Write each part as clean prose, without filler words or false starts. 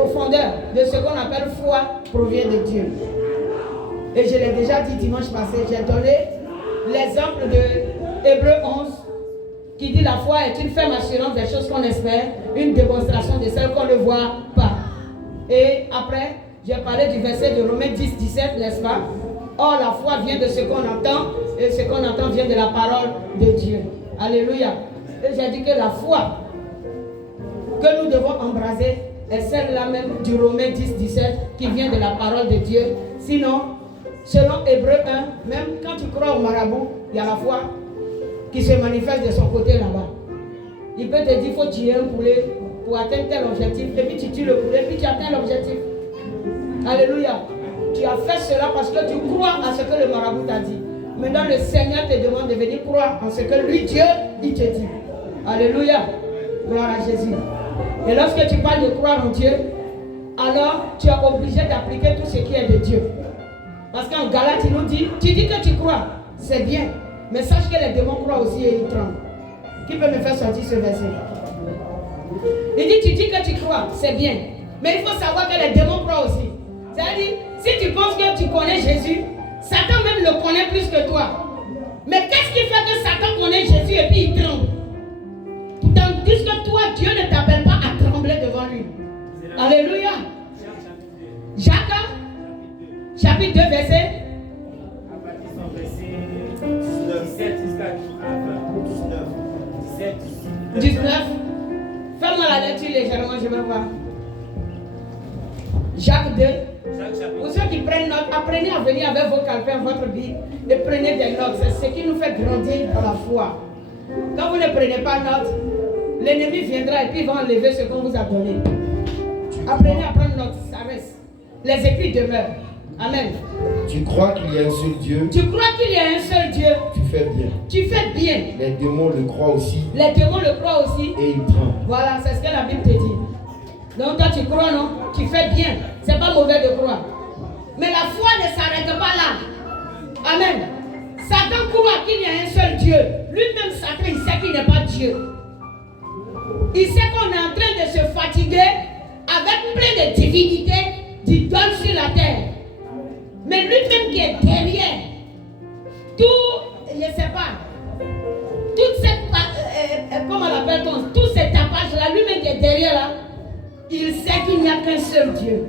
profondeurs de ce qu'on appelle foi provient de Dieu. Et je l'ai déjà dit dimanche passé, j'ai donné l'exemple de Hébreux 11 qui dit la foi est une ferme assurance des choses qu'on espère, une démonstration de celles qu'on ne voit pas. Et après, j'ai parlé du verset de Romains 10, 17, n'est-ce pas? Or, la foi vient de ce qu'on entend, et ce qu'on entend vient de la parole de Dieu. Alléluia. Et j'ai dit que la foi que nous devons embraser est celle-là même du Romains 10, 17 qui vient de la parole de Dieu. Sinon, selon Hébreux 1, même quand tu crois au marabout, il y a la foi qui se manifeste de son côté là-bas. Il peut te dire qu'il faut tuer un poulet pour atteindre tel objectif, et puis tu tues le poulet, puis tu atteins l'objectif. Alléluia. Tu as fait cela parce que tu crois à ce que le marabout t'a dit. Maintenant, le Seigneur te demande de venir croire en ce que lui, Dieu, il te dit. Alléluia. Gloire à Jésus. Et lorsque tu parles de croire en Dieu, alors tu es obligé d'appliquer tout ce qui est de Dieu. Parce qu'en Galate, il nous dit, tu dis que tu crois, c'est bien. Mais sache que les démons croient aussi et ils tremblent. Qui peut me faire sortir ce verset? Il dit, tu dis que tu crois, c'est bien. Mais il faut savoir que les démons croient aussi. C'est-à-dire, si tu penses que tu connais Jésus, Satan même le connaît plus que toi. Mais qu'est-ce qui fait que Satan connaît Jésus et puis il tremble? Tandis que toi, Dieu ne t'appelle pas à trembler devant lui. Alléluia. Jacques, chapitre 2, verset 19. Fais-moi la lecture légèrement, je vais voir. Jacques 2. Pour ceux qui prennent note, apprenez à venir avec vos calepins, votre Bible, et prenez des notes. C'est ce qui nous fait grandir dans la foi. Quand vous ne prenez pas note, l'ennemi viendra et puis il va enlever ce qu'on vous a donné. Apprenez à prendre note, ça reste. Les écrits demeurent. Amen. Tu crois qu'il y a un seul Dieu? Tu crois qu'il y a un seul Dieu? Tu fais bien. Tu fais bien. Les démons le croient aussi. Les démons le croient aussi. Et ils tremblent. Voilà, c'est ce que la Bible te dit. Donc toi tu crois, non? Tu fais bien. C'est pas mauvais de croire. Mais la foi ne s'arrête pas là. Amen. Satan croit qu'il y a un seul Dieu. Lui-même, Satan, il sait qu'il n'est pas Dieu. Il sait qu'on est en train de se fatiguer avec plein de divinités d'idoles sur la terre. Mais lui-même qui est derrière, tout, je ne sais pas, toute cette, comment l'appelle-t-on, tous ces tapages-là, lui-même qui est derrière là, il sait qu'il n'y a qu'un seul Dieu.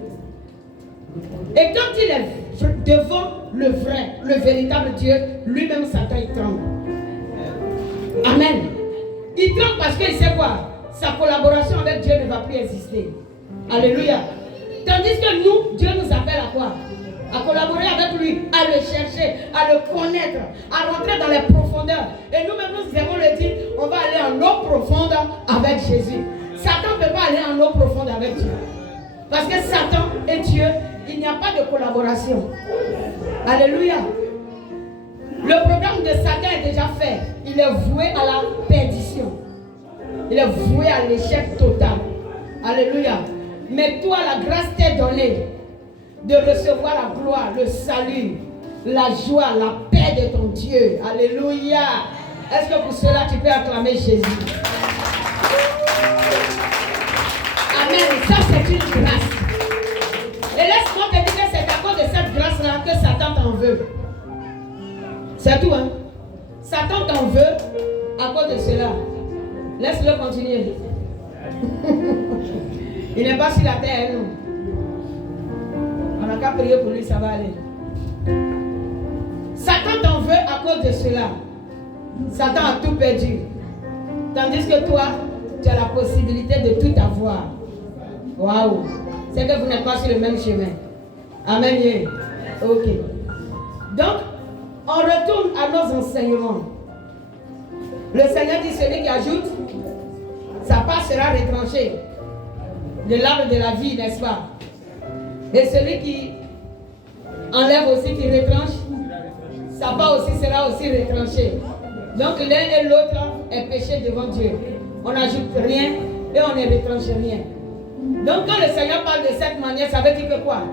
Et quand il est devant le vrai, le véritable Dieu, lui-même Satan, il tremble. Amen. Il tremble parce qu'il sait quoi? Sa collaboration avec Dieu ne va plus exister. Alléluia. Tandis que nous, Dieu nous appelle à quoi? À collaborer avec lui, à le chercher, à le connaître, à rentrer dans les profondeurs. Et nous-mêmes, nous aimons le dire, on va aller en eau profonde avec Jésus. Satan ne peut pas aller en eau profonde avec Dieu. Parce que Satan et Dieu, il n'y a pas de collaboration. Alléluia. Le programme de Satan est déjà fait. Il est voué à la perdition. Il est voué à l'échec total. Alléluia. Mais toi, la grâce t'est donnée de recevoir la gloire, le salut, la joie, la paix de ton Dieu. Alléluia. Est-ce que pour cela, tu peux acclamer Jésus? Amen. Ça, c'est une grâce. Et laisse-moi te dire que c'est à cause de cette grâce-là que Satan t'en veut. C'est tout, hein? Satan t'en veut à cause de cela. Laisse-le continuer. Il n'est pas sur la terre, non. On n'a qu'à prier pour lui, ça va aller. Satan t'en veut à cause de cela. Satan a tout perdu. Tandis que toi, tu as la possibilité de tout avoir. Waouh! C'est que vous n'êtes pas sur le même chemin. Amen. Ok. Donc, on retourne à nos enseignements. Le Seigneur dit, celui qui ajoute, sa part sera retranchée de l'arbre de la vie, n'est-ce pas? Et celui qui enlève aussi, qui retranche, sa part aussi sera aussi retranchée. Donc l'un et l'autre est péché devant Dieu. On n'ajoute rien et on ne retranche rien. Donc quand le Seigneur parle de cette manière, ça veut dire que quoi?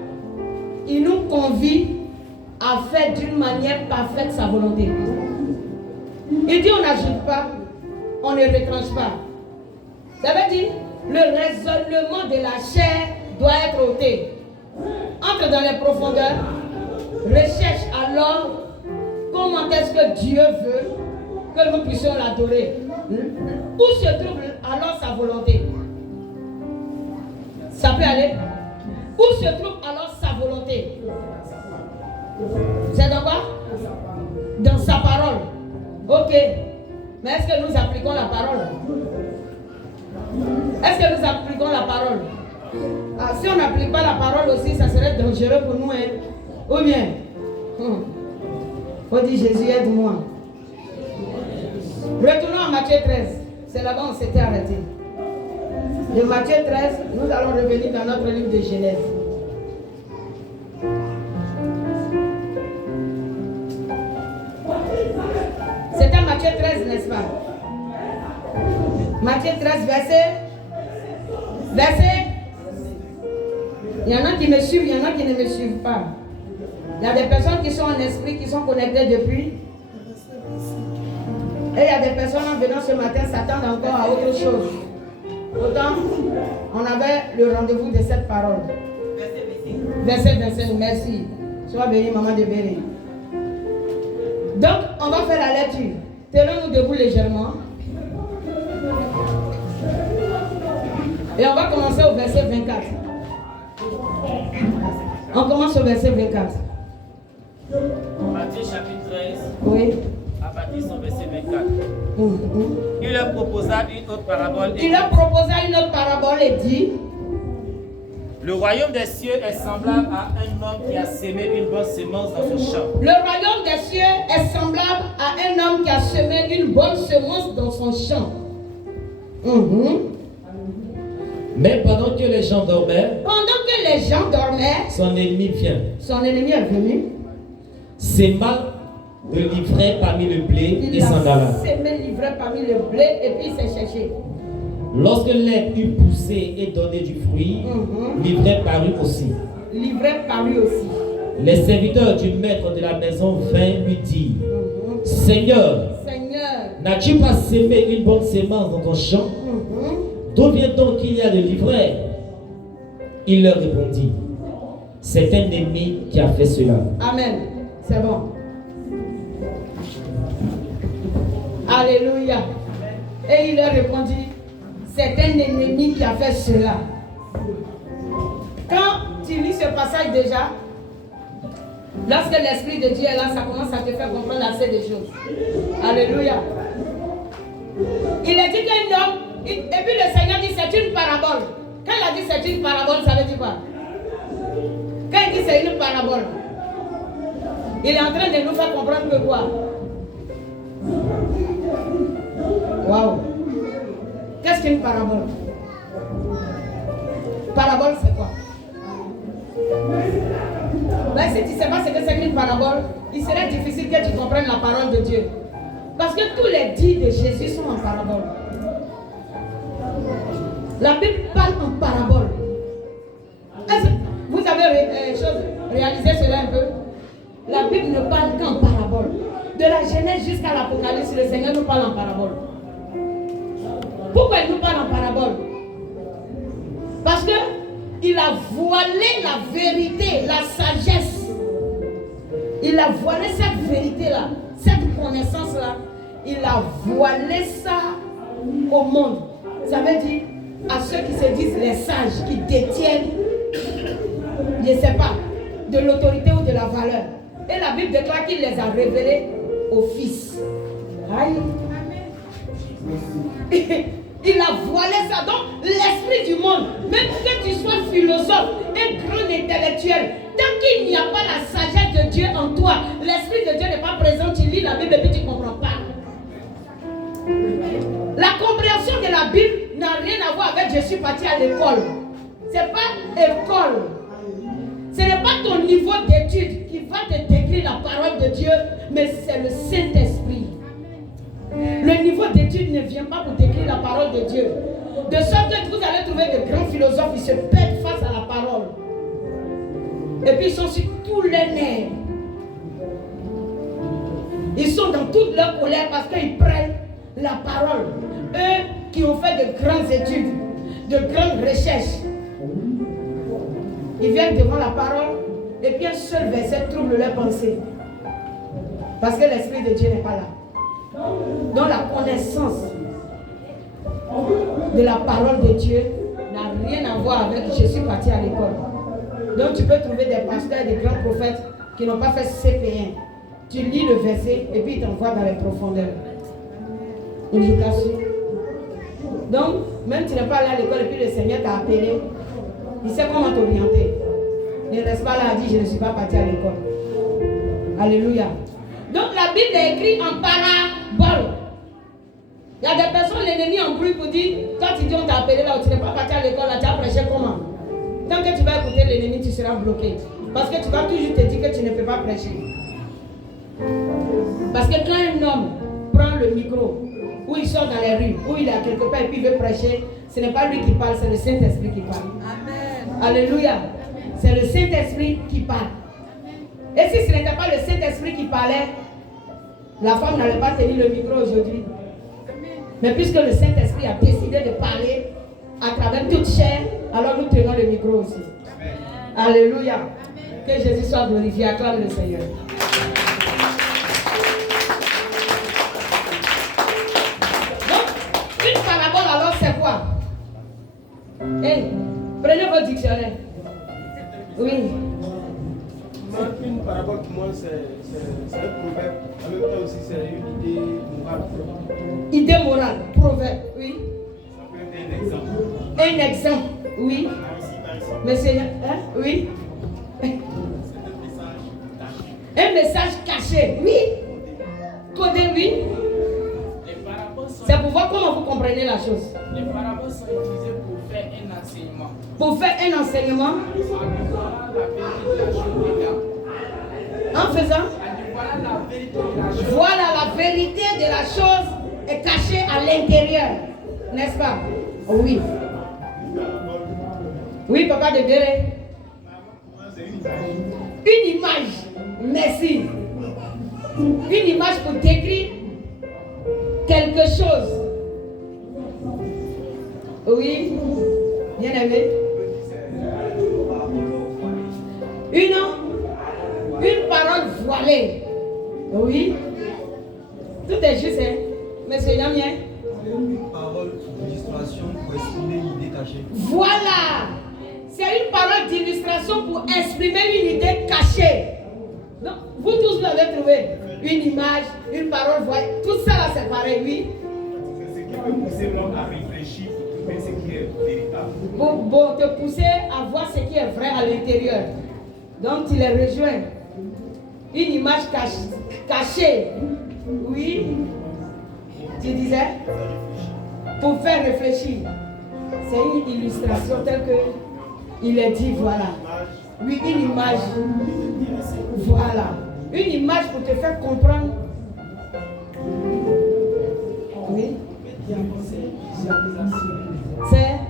Il nous convie à faire d'une manière parfaite sa volonté. Il dit on n'ajoute pas, on ne retranche pas. Ça veut dire le raisonnement de la chair doit être ôté. Entre dans les profondeurs, recherche alors comment est-ce que Dieu veut que nous puissions l'adorer. Où se trouve alors sa volonté? Ça peut aller. Où se trouve alors sa volonté? C'est dans quoi? Dans sa parole. Ok. Mais est-ce que nous appliquons la parole? Est-ce que nous appliquons la parole? Ah, si on n'applique pas la parole aussi, ça serait dangereux pour nous. Hein? Ou bien? Faut dire Jésus, aide-moi. Retournons à Matthieu 13. C'est là-bas où on s'était arrêté. De Matthieu 13, nous allons revenir dans notre livre de Genèse. C'était Matthieu 13, n'est-ce pas? Matthieu 13, verset. Il y en a qui me suivent, il y en a qui ne me suivent pas. Il y a des personnes qui sont en esprit, qui sont connectées depuis. Et il y a des personnes en venant ce matin s'attendent encore à autre chose. Pourtant, on avait le rendez-vous de cette parole. Verset 25, merci. Sois béni, maman de béni. Donc, on va faire la lecture. Tenons-nous debout légèrement. Et on va commencer au verset 24. On commence au verset 24. Matthieu chapitre 13. Oui. À partir de son verset 24. Il leur proposa une autre parabole. Et dit: le royaume des cieux est semblable à un homme qui a sémé une bonne semence dans son champ. Le royaume des cieux est semblable à un homme qui a semé une bonne semence dans son champ. Mais pendant que les gens dormaient, son ennemi vient. Son ennemi est venu. Sema de l'ivraie parmi le blé et s'en alla. Il a semé l'ivraie parmi le blé et puis il s'est cherché. Lorsque l'herbe eut poussé et donné du fruit, l'ivraie parut aussi. Les serviteurs du maître de la maison vinrent lui dire: Seigneur, n'as-tu pas sémé une bonne sémence dans ton champ? D'où vient donc qu'il y a de l'ivraie? Il leur répondit: c'est un ennemi qui a fait cela. Amen. C'est bon. Alléluia. Et il leur répondit: c'est un ennemi qui a fait cela. Quand tu lis ce passage déjà, lorsque l'Esprit de Dieu est là, ça commence à te faire comprendre assez de choses. Alléluia. Il a dit qu'un homme, et puis le Seigneur dit c'est une parabole. Quand il a dit c'est une parabole, ça veut dire quoi? Quand il dit c'est une parabole, il est en train de nous faire comprendre que quoi? Waouh! Qu'est-ce qu'une parabole? Parabole, c'est quoi? Là, si tu ne sais pas ce que c'est qu'une parabole, il serait difficile que tu comprennes la parole de Dieu. Parce que tous les dits de Jésus sont en parabole. La Bible parle en parabole. Est-ce que vous avez réalisé cela un peu? La Bible ne parle qu'en parabole. De la Genèse jusqu'à l'Apocalypse, le Seigneur nous parle en parabole. Pourquoi il nous parle en parabole? Parce que il a voilé la vérité, la sagesse. Il a voilé cette vérité-là, cette connaissance-là. Il a voilé ça au monde. Ça veut dire à ceux qui se disent les sages, qui détiennent, je ne sais pas, de l'autorité ou de la valeur. Et la Bible déclare qu'il les a révélés au Fils. Aïe. Il a voilé ça. Donc, l'esprit du monde, même que tu sois philosophe et grand intellectuel, tant qu'il n'y a pas la sagesse de Dieu en toi, l'esprit de Dieu n'est pas présent, tu lis la Bible et puis tu ne comprends pas. La compréhension de la Bible n'a rien à voir avec je suis parti à l'école. Ce n'est pas école. Ce n'est pas ton niveau d'étude qui va te décrire la parole de Dieu, mais c'est le Saint-Esprit. Le niveau d'étude ne vient pas pour décrire la parole de Dieu. De sorte que vous allez trouver de grands philosophes qui se pètent face à la parole. Et puis ils sont sur tous les nerfs. Ils sont dans toute leur colère parce qu'ils prennent la parole. Eux qui ont fait de grandes études, de grandes recherches. Ils viennent devant la parole et puis un seul verset trouble leurs pensées. Parce que l'Esprit de Dieu n'est pas là. Donc la connaissance de la parole de Dieu n'a rien à voir avec je suis parti à l'école. Donc tu peux trouver des pasteurs, des grands prophètes qui n'ont pas fait CP1. Tu lis le verset et puis ils t'envoient dans les profondeurs. Je t'assure. Donc, même tu n'es pas allé à l'école et puis le Seigneur t'a appelé, il sait comment t'orienter. Ne reste pas là à dire je ne suis pas parti à l'école. Alléluia. Donc la Bible est écrite en parabole. Il y a des personnes, l'ennemi embrouille pour dire, quand tu dis on t'a appelé là où tu n'es pas parti à l'école, là tu as prêché comment? Tant que tu vas écouter l'ennemi, tu seras bloqué. Parce que tu vas toujours te dire que tu ne peux pas prêcher. Parce que quand un homme prend le micro, ou il sort dans les rues, ou il est à quelque part et puis il veut prêcher, ce n'est pas lui qui parle, c'est le Saint-Esprit qui parle. Amen. Alléluia. C'est le Saint-Esprit qui parle. Et si ce n'était pas le Saint-Esprit qui parlait, la femme n'allait pas tenir le micro aujourd'hui. Mais puisque le Saint-Esprit a décidé de parler à travers toute chair, alors nous tenons le micro aussi. Amen. Alléluia. Que Jésus soit glorifié. Acclame le Seigneur. Donc, une parabole alors c'est quoi? Hey, prenez votre dictionnaire. Oui. Une parabole pour moi c'est un proverbe. En même temps aussi c'est une idée morale. Idée morale, proverbe, oui. Ça peut être un exemple. Un exemple, oui. Monsieur, hein? Oui. Un message caché, oui. Codé, oui. C'est pour voir comment vous comprenez la chose. Les paraboles sont utilisées pour faire un enseignement. Pour faire un enseignement. En faisant. Voilà la vérité de la chose est cachée à l'intérieur. N'est-ce pas? Oui. Oui, papa de Béré. Une image. Merci. Une image pour décrire quelque chose. Oui. Bien aimé. Une parole voilée. Oui. Tout est juste, hein. Monsieur Yamien. Une parole d'illustration pour exprimer une idée cachée. Voilà. C'est une parole d'illustration pour exprimer une idée cachée. Donc, vous tous l'avez trouvé. Une image, une parole voilée. Tout ça là, c'est pareil, oui. C'est ce qui peut pousser l'homme à réfléchir pour trouver ce qui est véritable. Pour te pousser à voir ce qui est vrai à l'intérieur. Donc, tu les rejoins. Une image cachée. Oui. Tu disais? Pour faire réfléchir. C'est une illustration telle que il est dit, voilà. Oui, une image. Voilà. Une image pour te faire comprendre. Oui. C'est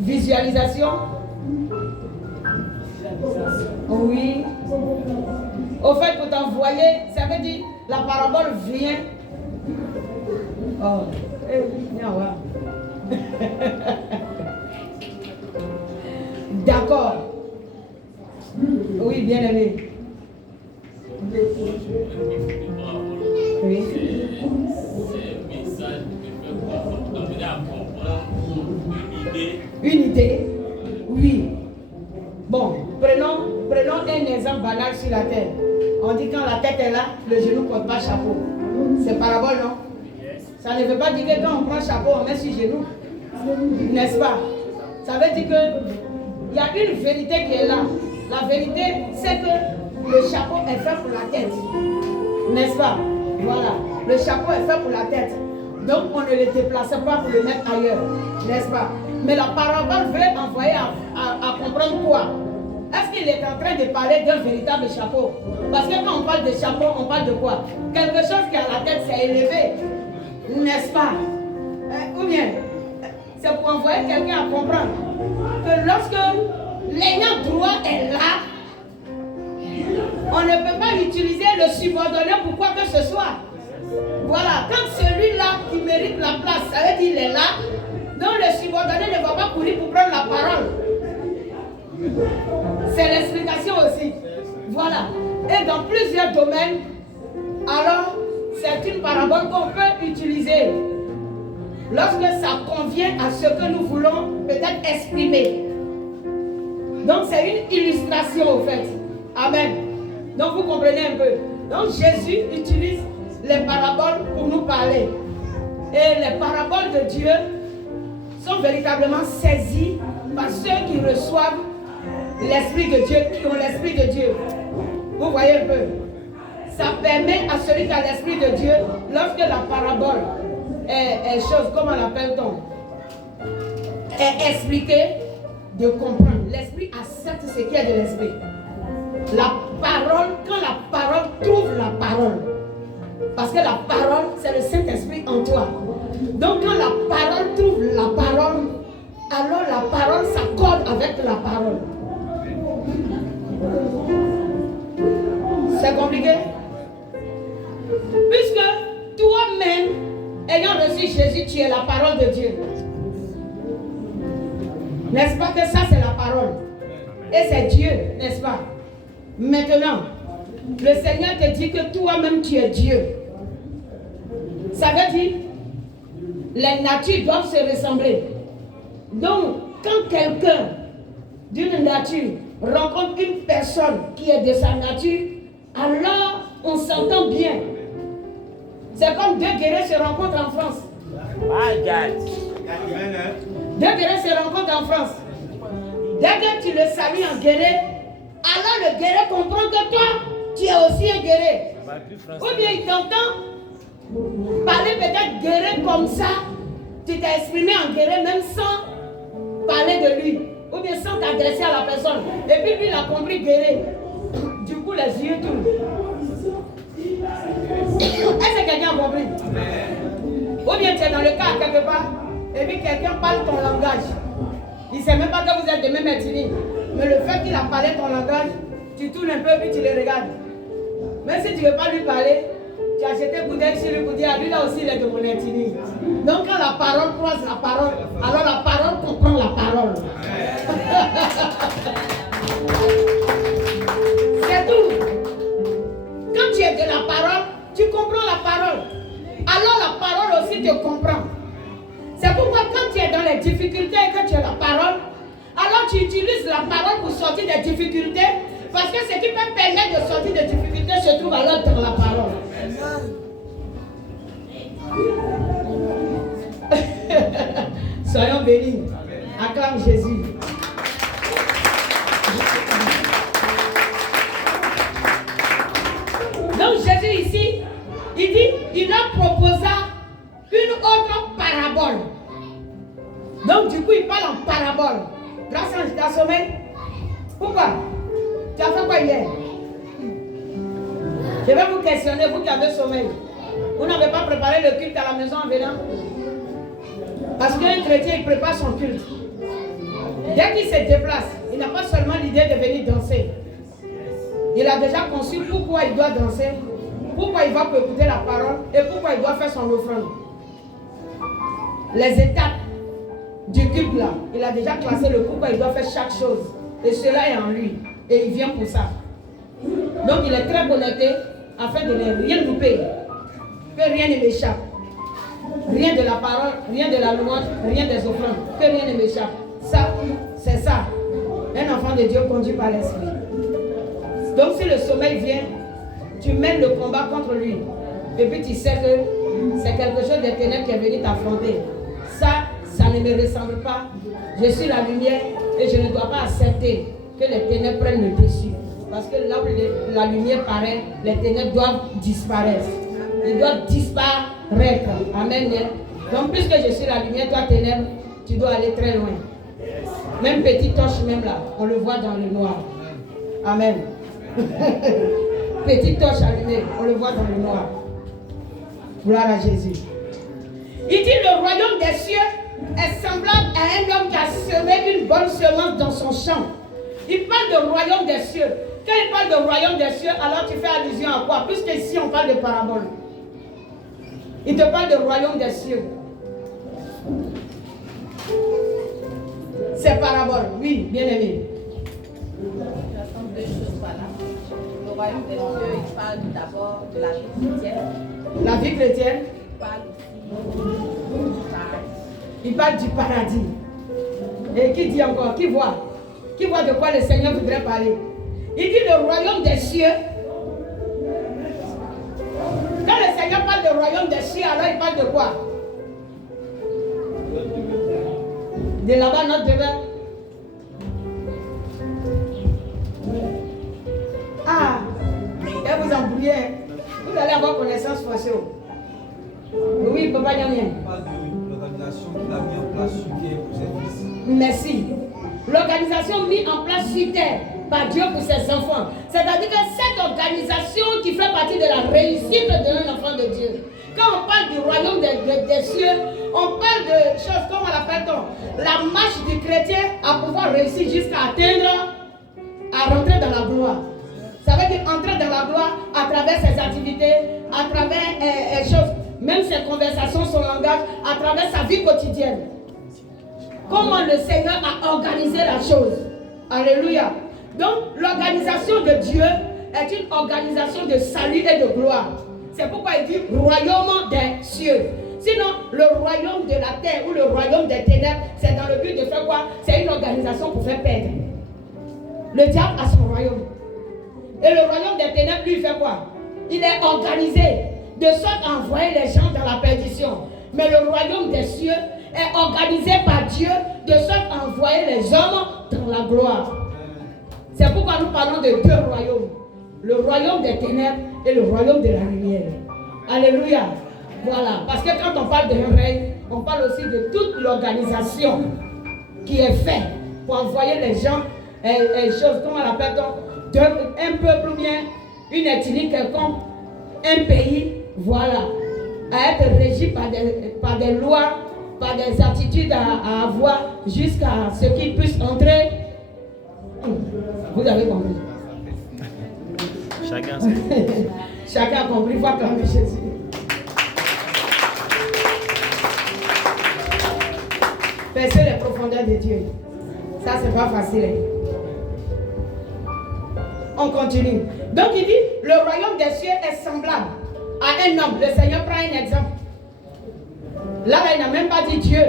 visualisation. Oui. Au fait, pour t'envoyer, ça veut dire la parabole vient. Oh. D'accord. Oui, bien aimé. Oui. Une idée. Oui. Bon, prenons un exemple banal sur la terre. On dit quand la tête est là, le genou ne porte pas chapeau. C'est parabole, non? Ça ne veut pas dire que quand on prend chapeau, on met sur le genou. N'est-ce pas? Ça veut dire qu'il y a une vérité qui est là. La vérité, c'est que le chapeau est fait pour la tête. N'est-ce pas? Voilà. Le chapeau est fait pour la tête. Donc on ne le déplace pas pour le mettre ailleurs. N'est-ce pas? Mais la parabole veut envoyer à comprendre quoi? Est-ce qu'il est en train de parler d'un véritable chapeau? Parce que quand on parle de chapeau, on parle de quoi? Quelque chose qui a la tête s'est élevé. N'est-ce pas? Ou bien, c'est pour envoyer quelqu'un à comprendre que lorsque l'ayant droit est là, on ne peut pas utiliser le subordonné pour quoi que ce soit. Voilà, quand celui-là qui mérite la place, ça veut dire qu'il est là, donc le subordonné ne va pas courir pour prendre la parole. C'est l'explication aussi. Voilà. Et dans plusieurs domaines, alors c'est une parabole qu'on peut utiliser lorsque ça convient à ce que nous voulons peut-être exprimer. Donc c'est une illustration au fait. Amen. Donc vous comprenez un peu. Donc Jésus utilise les paraboles pour nous parler. Et les paraboles de Dieu sont véritablement saisies par ceux qui reçoivent l'Esprit de Dieu, qui ont l'Esprit de Dieu. Vous voyez un peu. Ça permet à celui qui a l'Esprit de Dieu, lorsque la parabole est chose, comment l'appelle-t-on, est expliquée, de comprendre. L'Esprit accepte ce qui est de l'Esprit. La parole, quand la parole trouve la parole, parce que la parole, c'est le Saint-Esprit en toi. Donc quand la parole trouve la parole, alors la parole s'accorde avec la parole. C'est compliqué? Puisque toi-même, ayant reçu Jésus, tu es la parole de Dieu. N'est-ce pas que ça c'est la parole? Et c'est Dieu, n'est-ce pas? Maintenant, le Seigneur te dit que toi-même tu es Dieu. Ça veut dire, les natures doivent se ressembler. Donc, quand quelqu'un d'une nature rencontre une personne qui est de sa nature, alors on s'entend bien. C'est comme deux guerriers se rencontrent en France. Deux guerriers se rencontrent en France. Dès que tu le salues en guerrier, alors le guerrier comprend que toi, tu es aussi un guerrier. Ou bien il t'entend parler peut-être guerrier comme ça, tu t'es exprimé en guerrier même sans parler de lui. Ou bien sans t'adresser à la personne. Et puis lui il a compris guerrier. Du coup les yeux tournent. Est-ce que quelqu'un a compris? Ou bien tu es dans le cas quelque part, et puis quelqu'un parle ton langage. Il ne sait même pas que vous êtes de même ethnie. Mais le fait qu'il a parlé ton langage, tu tournes un peu puis tu le regardes. Même si tu ne veux pas lui parler, tu as jeté coup d'œil sur lui pour dire, ah, lui là aussi il est de mon ethnie. Donc quand la parole croise la parole, alors la parole comprend la parole. C'est tout. Quand tu es de la parole, tu comprends la parole. Alors la parole aussi te comprend. C'est pourquoi quand tu es dans les difficultés et que tu as la parole, alors tu utilises la parole pour sortir des difficultés, parce que ce qui peut permettre de sortir des difficultés se trouve alors dans la parole. Soyons bénis. Acclame Jésus. Donc Jésus ici, il dit, il leur proposa une autre parabole. Donc du coup il parle en parabole. Grâce à ta sommeil. Pourquoi? Tu as fait quoi hier? Je vais vous questionner, vous qui avez sommeil. Vous n'avez pas préparé le culte à la maison en venant? Parce qu'un chrétien il prépare son culte. Dès qu'il se déplace, il n'a pas seulement l'idée de venir danser. Il a déjà conçu pourquoi il doit danser, pourquoi il va écouter la parole et pourquoi il doit faire son offrande. Les étapes du culte là, il a déjà classé le pourquoi il doit faire chaque chose. Et cela est en lui. Et il vient pour ça. Donc il est très connecté afin de ne rien louper. Que rien ne m'échappe. Rien de la parole, rien de la louange, rien des offrandes. Que rien ne m'échappe. Ça, c'est ça. Un enfant de Dieu conduit par l'esprit. Donc si le sommeil vient, tu mènes le combat contre lui. Et puis tu sais que c'est quelque chose des ténèbres qui est venu t'affronter. Ça ne me ressemble pas. Je suis la lumière et je ne dois pas accepter que les ténèbres prennent le dessus. Parce que là où la lumière paraît, les ténèbres doivent disparaître. Ils doivent disparaître. Amen. Donc puisque je suis la lumière, toi ténèbres, tu dois aller très loin. Même petite torche même là, on le voit dans le noir. Amen. Petite torche allumée, on le voit dans le noir. Gloire à Jésus. Il dit le royaume des cieux est semblable à un homme qui a semé une bonne semence dans son champ. Il parle de royaume des cieux. Quand il parle de royaume des cieux, alors tu fais allusion à quoi? Puisque ici on parle de parabole. Il te parle de royaume des cieux. C'est parabole, oui, bien aimé. Le royaume des cieux, il parle d'abord de la vie chrétienne. La vie chrétienne. Il parle aussi du paradis. Il parle du paradis. Et qui dit encore? Qui voit? Qui voit de quoi le Seigneur voudrait parler? Il dit le royaume des cieux. Quand le Seigneur parle du royaume des cieux, alors il parle de quoi? De là-bas, notre demeure. Ah, et vous embrouillez. Vous allez avoir connaissance forcée. Oui, papa Daniel. On parle de l'organisation qu'il a mis en place sur terre pour ses fils. Merci. L'organisation mise en place sur terre par Dieu pour ses enfants. C'est-à-dire que cette organisation qui fait partie de la réussite d'un enfant de Dieu. Quand on parle du royaume des cieux, on parle de choses, comment l'appelle-t-on? La marche du chrétien à pouvoir réussir jusqu'à atteindre, à rentrer dans la gloire. Ça veut dire entrer dans la gloire à travers ses activités, à travers choses, même ses conversations, son langage, à travers sa vie quotidienne. Comment le Seigneur a organisé la chose. Alléluia. Donc, l'organisation de Dieu est une organisation de salut et de gloire. C'est pourquoi il dit royaume des cieux. Sinon, le royaume de la terre ou le royaume des ténèbres, c'est dans le but de faire quoi? C'est une organisation pour faire perdre. Le diable a son royaume. Et le royaume des ténèbres, lui, fait quoi? Il est organisé de sorte à envoyer les gens dans la perdition. Mais le royaume des cieux est organisé par Dieu de sorte à envoyer les hommes dans la gloire. C'est pourquoi nous parlons de deux royaumes. Le royaume des ténèbres et le royaume de la lumière. Alléluia. Voilà. Parce que quand on parle d'un règne, on parle aussi de toute l'organisation qui est faite pour envoyer les gens, choses, comment on l'appelle-t-on, un peuple ou bien une ethnie quelconque, un pays, voilà, à être régi par des lois, par des attitudes à avoir jusqu'à ce qu'ils puissent entrer. Vous avez compris. Chacun Chacun a compris, il faut acclamer Jésus. Percer les profondeurs de Dieu. Ça, c'est pas facile. On continue. Donc, il dit, le royaume des cieux est semblable à un homme. Le Seigneur prend un exemple. Là, il n'a même pas dit Dieu.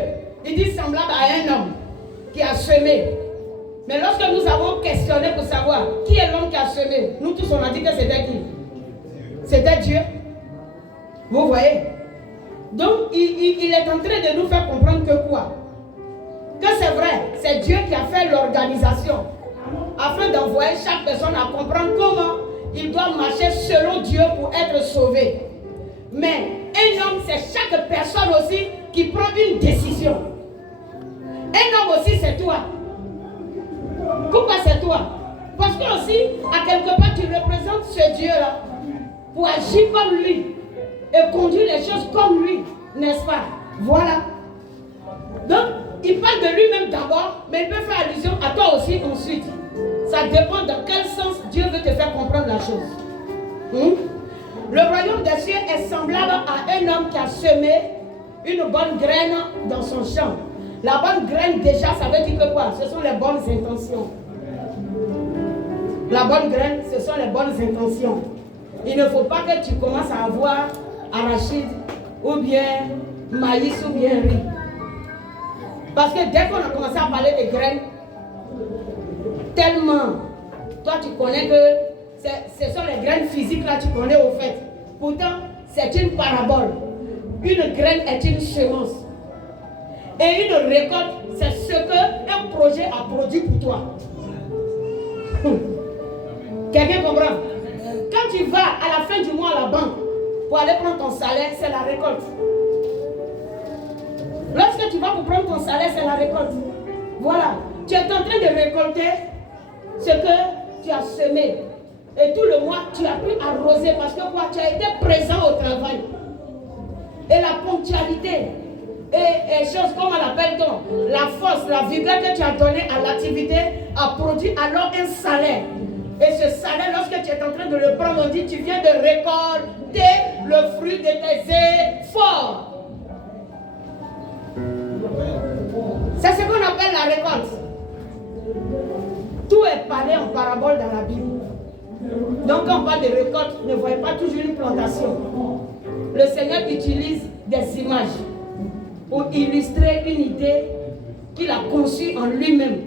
Il dit semblable à un homme qui a semé. Mais lorsque nous avons questionné pour savoir qui est l'homme qui a semé, nous tous on a dit que c'était qui? C'était Dieu. Vous voyez? Donc il est en train de nous faire comprendre que quoi? Que c'est vrai, c'est Dieu qui a fait l'organisation afin d'envoyer chaque personne à comprendre comment il doit marcher selon Dieu pour être sauvé. Mais un homme, c'est chaque personne aussi qui prend une décision. Un homme aussi, c'est toi. Pourquoi c'est toi? Parce que aussi, à quelque part, tu représentes ce Dieu-là pour agir comme lui et conduire les choses comme lui, n'est-ce pas? Voilà. Donc, il parle de lui-même d'abord, mais il peut faire allusion à toi aussi ensuite. Ça dépend dans quel sens Dieu veut te faire comprendre la chose. Le royaume des cieux est semblable à un homme qui a semé une bonne graine dans son champ. La bonne graine, déjà, ça veut dire que quoi? Ce sont les bonnes intentions. La bonne graine, ce sont les bonnes intentions. Il ne faut pas que tu commences à avoir arachide ou bien maïs ou bien riz. Parce que dès qu'on a commencé à parler de graines, tellement, toi tu connais que ce sont les graines physiques là, tu connais au fait. Pourtant, c'est une parabole. Une graine est une semence. Et une récolte, c'est ce qu'un projet a produit pour toi. Quelqu'un comprend? Quand tu vas à la fin du mois à la banque pour aller prendre ton salaire, c'est la récolte. Lorsque tu vas pour prendre ton salaire, c'est la récolte. Voilà. Tu es en train de récolter ce que tu as semé. Et tout le mois, tu as pu arroser parce que quoi? Tu as été présent au travail. Et la ponctualité, et choses comme on l'appelle-t-on, la force, la vigueur que tu as donnée à l'activité a produit alors un salaire. Et ce salaire, lorsque tu es en train de le prendre, on dit tu viens de récolter le fruit de tes efforts. C'est ce qu'on appelle la récolte. Tout est parlé en parabole dans la Bible. Donc quand on parle de récolte, ne voyez pas toujours une plantation. Le Seigneur utilise des images pour illustrer une idée qu'il a conçue en lui-même,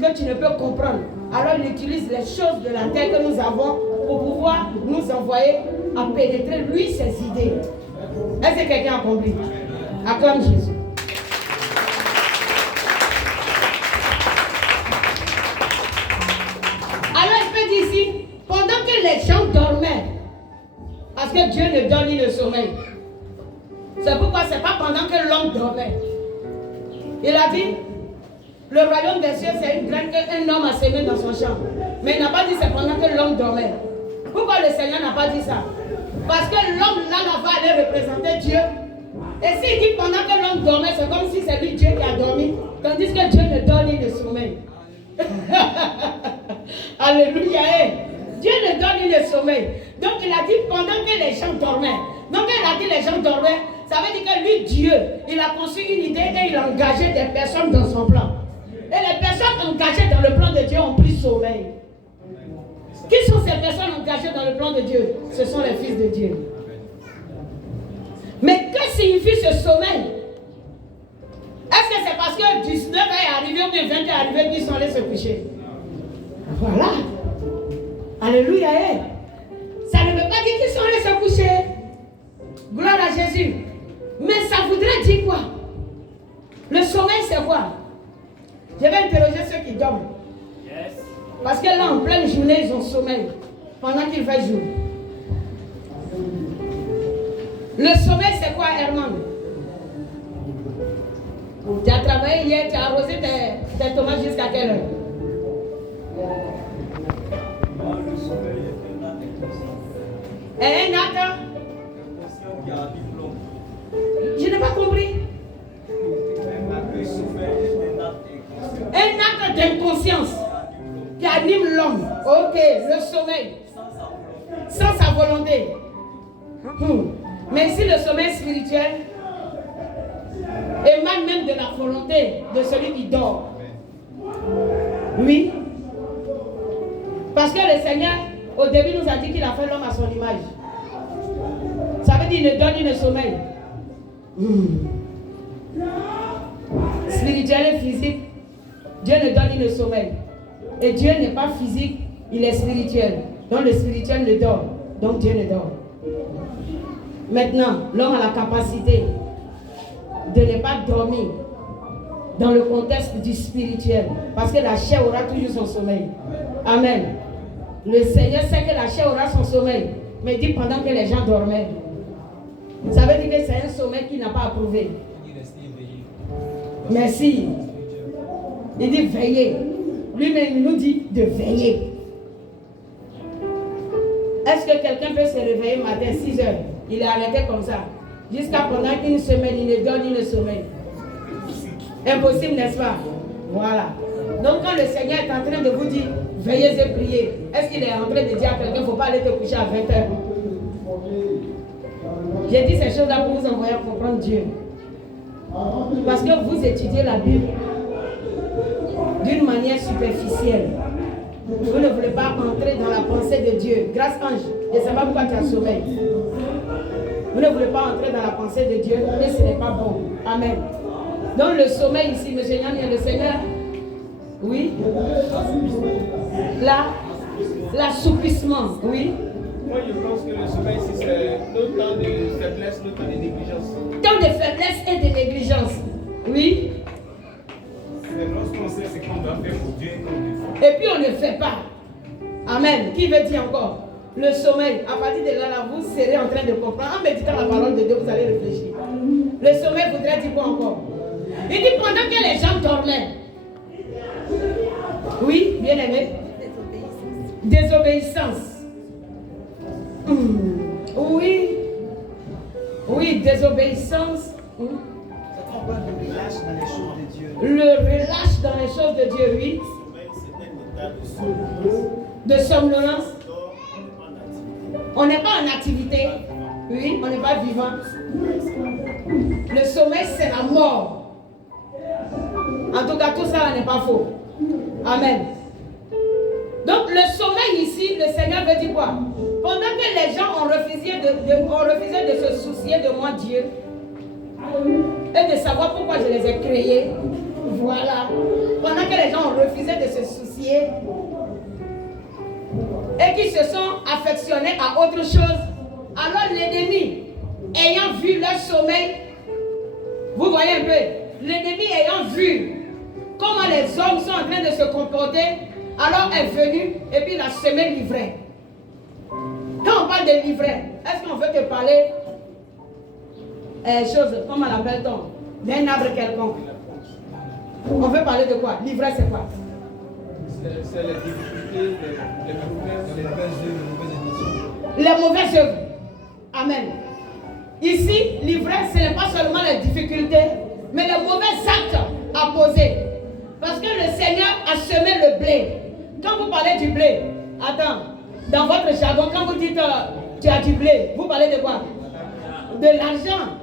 que tu ne peux comprendre. Alors il utilise les choses de la terre que nous avons pour pouvoir nous envoyer à pénétrer lui ses idées. Est-ce que quelqu'un a compris? Acclame Jésus. Alors il peut dire ici, pendant que les gens dormaient, parce que Dieu ne donne ni le sommeil. C'est pourquoi c'est pas pendant que l'homme dormait. Il a dit, le royaume des cieux c'est une graine qu'un homme a semée dans son champ. Mais il n'a pas dit c'est pendant que l'homme dormait. Pourquoi le Seigneur n'a pas dit ça? Parce que l'homme là va aller représenter Dieu. Et s'il dit pendant que l'homme dormait, c'est comme si c'est lui Dieu qui a dormi. Tandis que Dieu ne donne ni le sommeil. Alléluia. Dieu ne donne ni le sommeil. Donc il a dit pendant que les gens dormaient. Donc il a dit les gens dormaient. Ça veut dire que lui, Dieu, il a conçu une idée et il a engagé des personnes dans son plan. Et les personnes engagées dans le plan de Dieu ont pris sommeil. Qui sont ces personnes engagées dans le plan de Dieu? Ce sont les fils de Dieu. Mais que signifie ce sommeil? Est-ce que c'est parce que 19 est arrivé ou bien 20 est arrivé qu'ils sont allés se coucher? Voilà. Alléluia. Ça ne veut pas dire qu'ils sont allés se coucher. Gloire à Jésus. Mais ça voudrait dire quoi? Le sommeil c'est quoi? Je vais interroger ceux qui dorment. Yes. Parce que là en pleine journée ils ont sommeil. Pendant qu'il fait jour. Le sommeil c'est quoi, Herman? Tu as travaillé hier, tu as arrosé tes tomates jusqu'à quelle heure? Le sommeil est un acte inconscient. Et un acte? Inconscient qui arrive l'homme. Je n'ai pas compris. Le sommeil est un acte inconscient. Un acte d'inconscience qui anime l'homme. Ok, le sommeil. Sans sa volonté. Mais si le sommeil spirituel émane même de la volonté de celui qui dort. Oui. Parce que le Seigneur, au début, nous a dit qu'il a fait l'homme à son image. Ça veut dire qu'il ne donne ni le sommeil. Spirituel et physique, Dieu ne donne ni le sommeil. Et Dieu n'est pas physique, il est spirituel. Donc le spirituel ne dort. Donc Dieu ne dort. Maintenant, l'homme a la capacité de ne pas dormir dans le contexte du spirituel. Parce que la chair aura toujours son sommeil. Amen. Le Seigneur sait que la chair aura son sommeil. Mais il dit pendant que les gens dormaient. Ça veut dire que c'est un sommeil qu'il n'a pas approuvé. Merci. Il dit veiller. Lui-même il nous dit de veiller. Est-ce que quelqu'un peut se réveiller matin 6 heures? Il est arrêté comme ça. Jusqu'à pendant une semaine, il ne donne ni le sommeil. Impossible, n'est-ce pas? Voilà. Donc quand le Seigneur est en train de vous dire, veillez et priez, est-ce qu'il est en train de dire à quelqu'un, il ne faut pas aller te coucher à 20 heures? J'ai dit ces choses-là pour vous envoyer à comprendre Dieu. Parce que vous étudiez la Bible d'une manière superficielle. Vous ne voulez pas entrer dans la pensée de Dieu. Grâce ange, je ne sais pas pourquoi tu as sommeil. Vous ne voulez pas entrer dans la pensée de Dieu, mais ce n'est pas bon. Amen. Donc le sommeil ici, M. Yann, le Seigneur, oui. L'assouplissement, oui. Moi, je pense que le sommeil, c'est notre temps de faiblesse, notre temps de négligence. Temps de faiblesse et de négligence, oui. Mais lorsqu'on sait ce qu'on doit faire pour Dieu, qu'on le fait. Et puis on ne fait pas. Amen. Qui veut dire encore? Le sommeil, à partir de là, vous serez en train de comprendre. En méditant la parole de Dieu, vous allez réfléchir. Le sommeil voudrait dire quoi encore? Il dit pendant que les gens dormaient. Oui, bien aimé. Désobéissance. Oui. Oui, désobéissance. On parle de relâche dans les choses de Dieu. Le relâche dans les choses de Dieu, oui. De somnolence. On n'est pas en activité. Oui, on n'est pas vivant. Le sommeil, c'est la mort. En tout cas, tout ça n'est pas faux. Amen. Donc le sommeil ici, le Seigneur veut dire quoi? Pendant que les gens ont refusé de se soucier de moi, Dieu, et de savoir pourquoi je les ai créés, voilà. Pendant que les gens ont refusé de se soucier et qu'ils se sont affectionnés à autre chose, alors l'ennemi, ayant vu leur sommeil, vous voyez un peu, l'ennemi ayant vu comment les hommes sont en train de se comporter, alors est venu et puis il a semé l'ivraie. Quand on parle de l'ivraie, est-ce qu'on veut te parler comment l'appelle-t-on? D'un arbre quelconque. On veut parler de quoi? L'ivraie, c'est quoi? C'est les difficultés, les mauvaises œuvres. Les mauvaises œuvres. Amen. Ici, l'ivraie, ce n'est pas seulement les difficultés, mais les mauvais actes à poser. Parce que le Seigneur a semé le blé. Quand vous parlez du blé, attends, dans votre jargon, quand vous dites tu as du blé, vous parlez de quoi? De l'argent.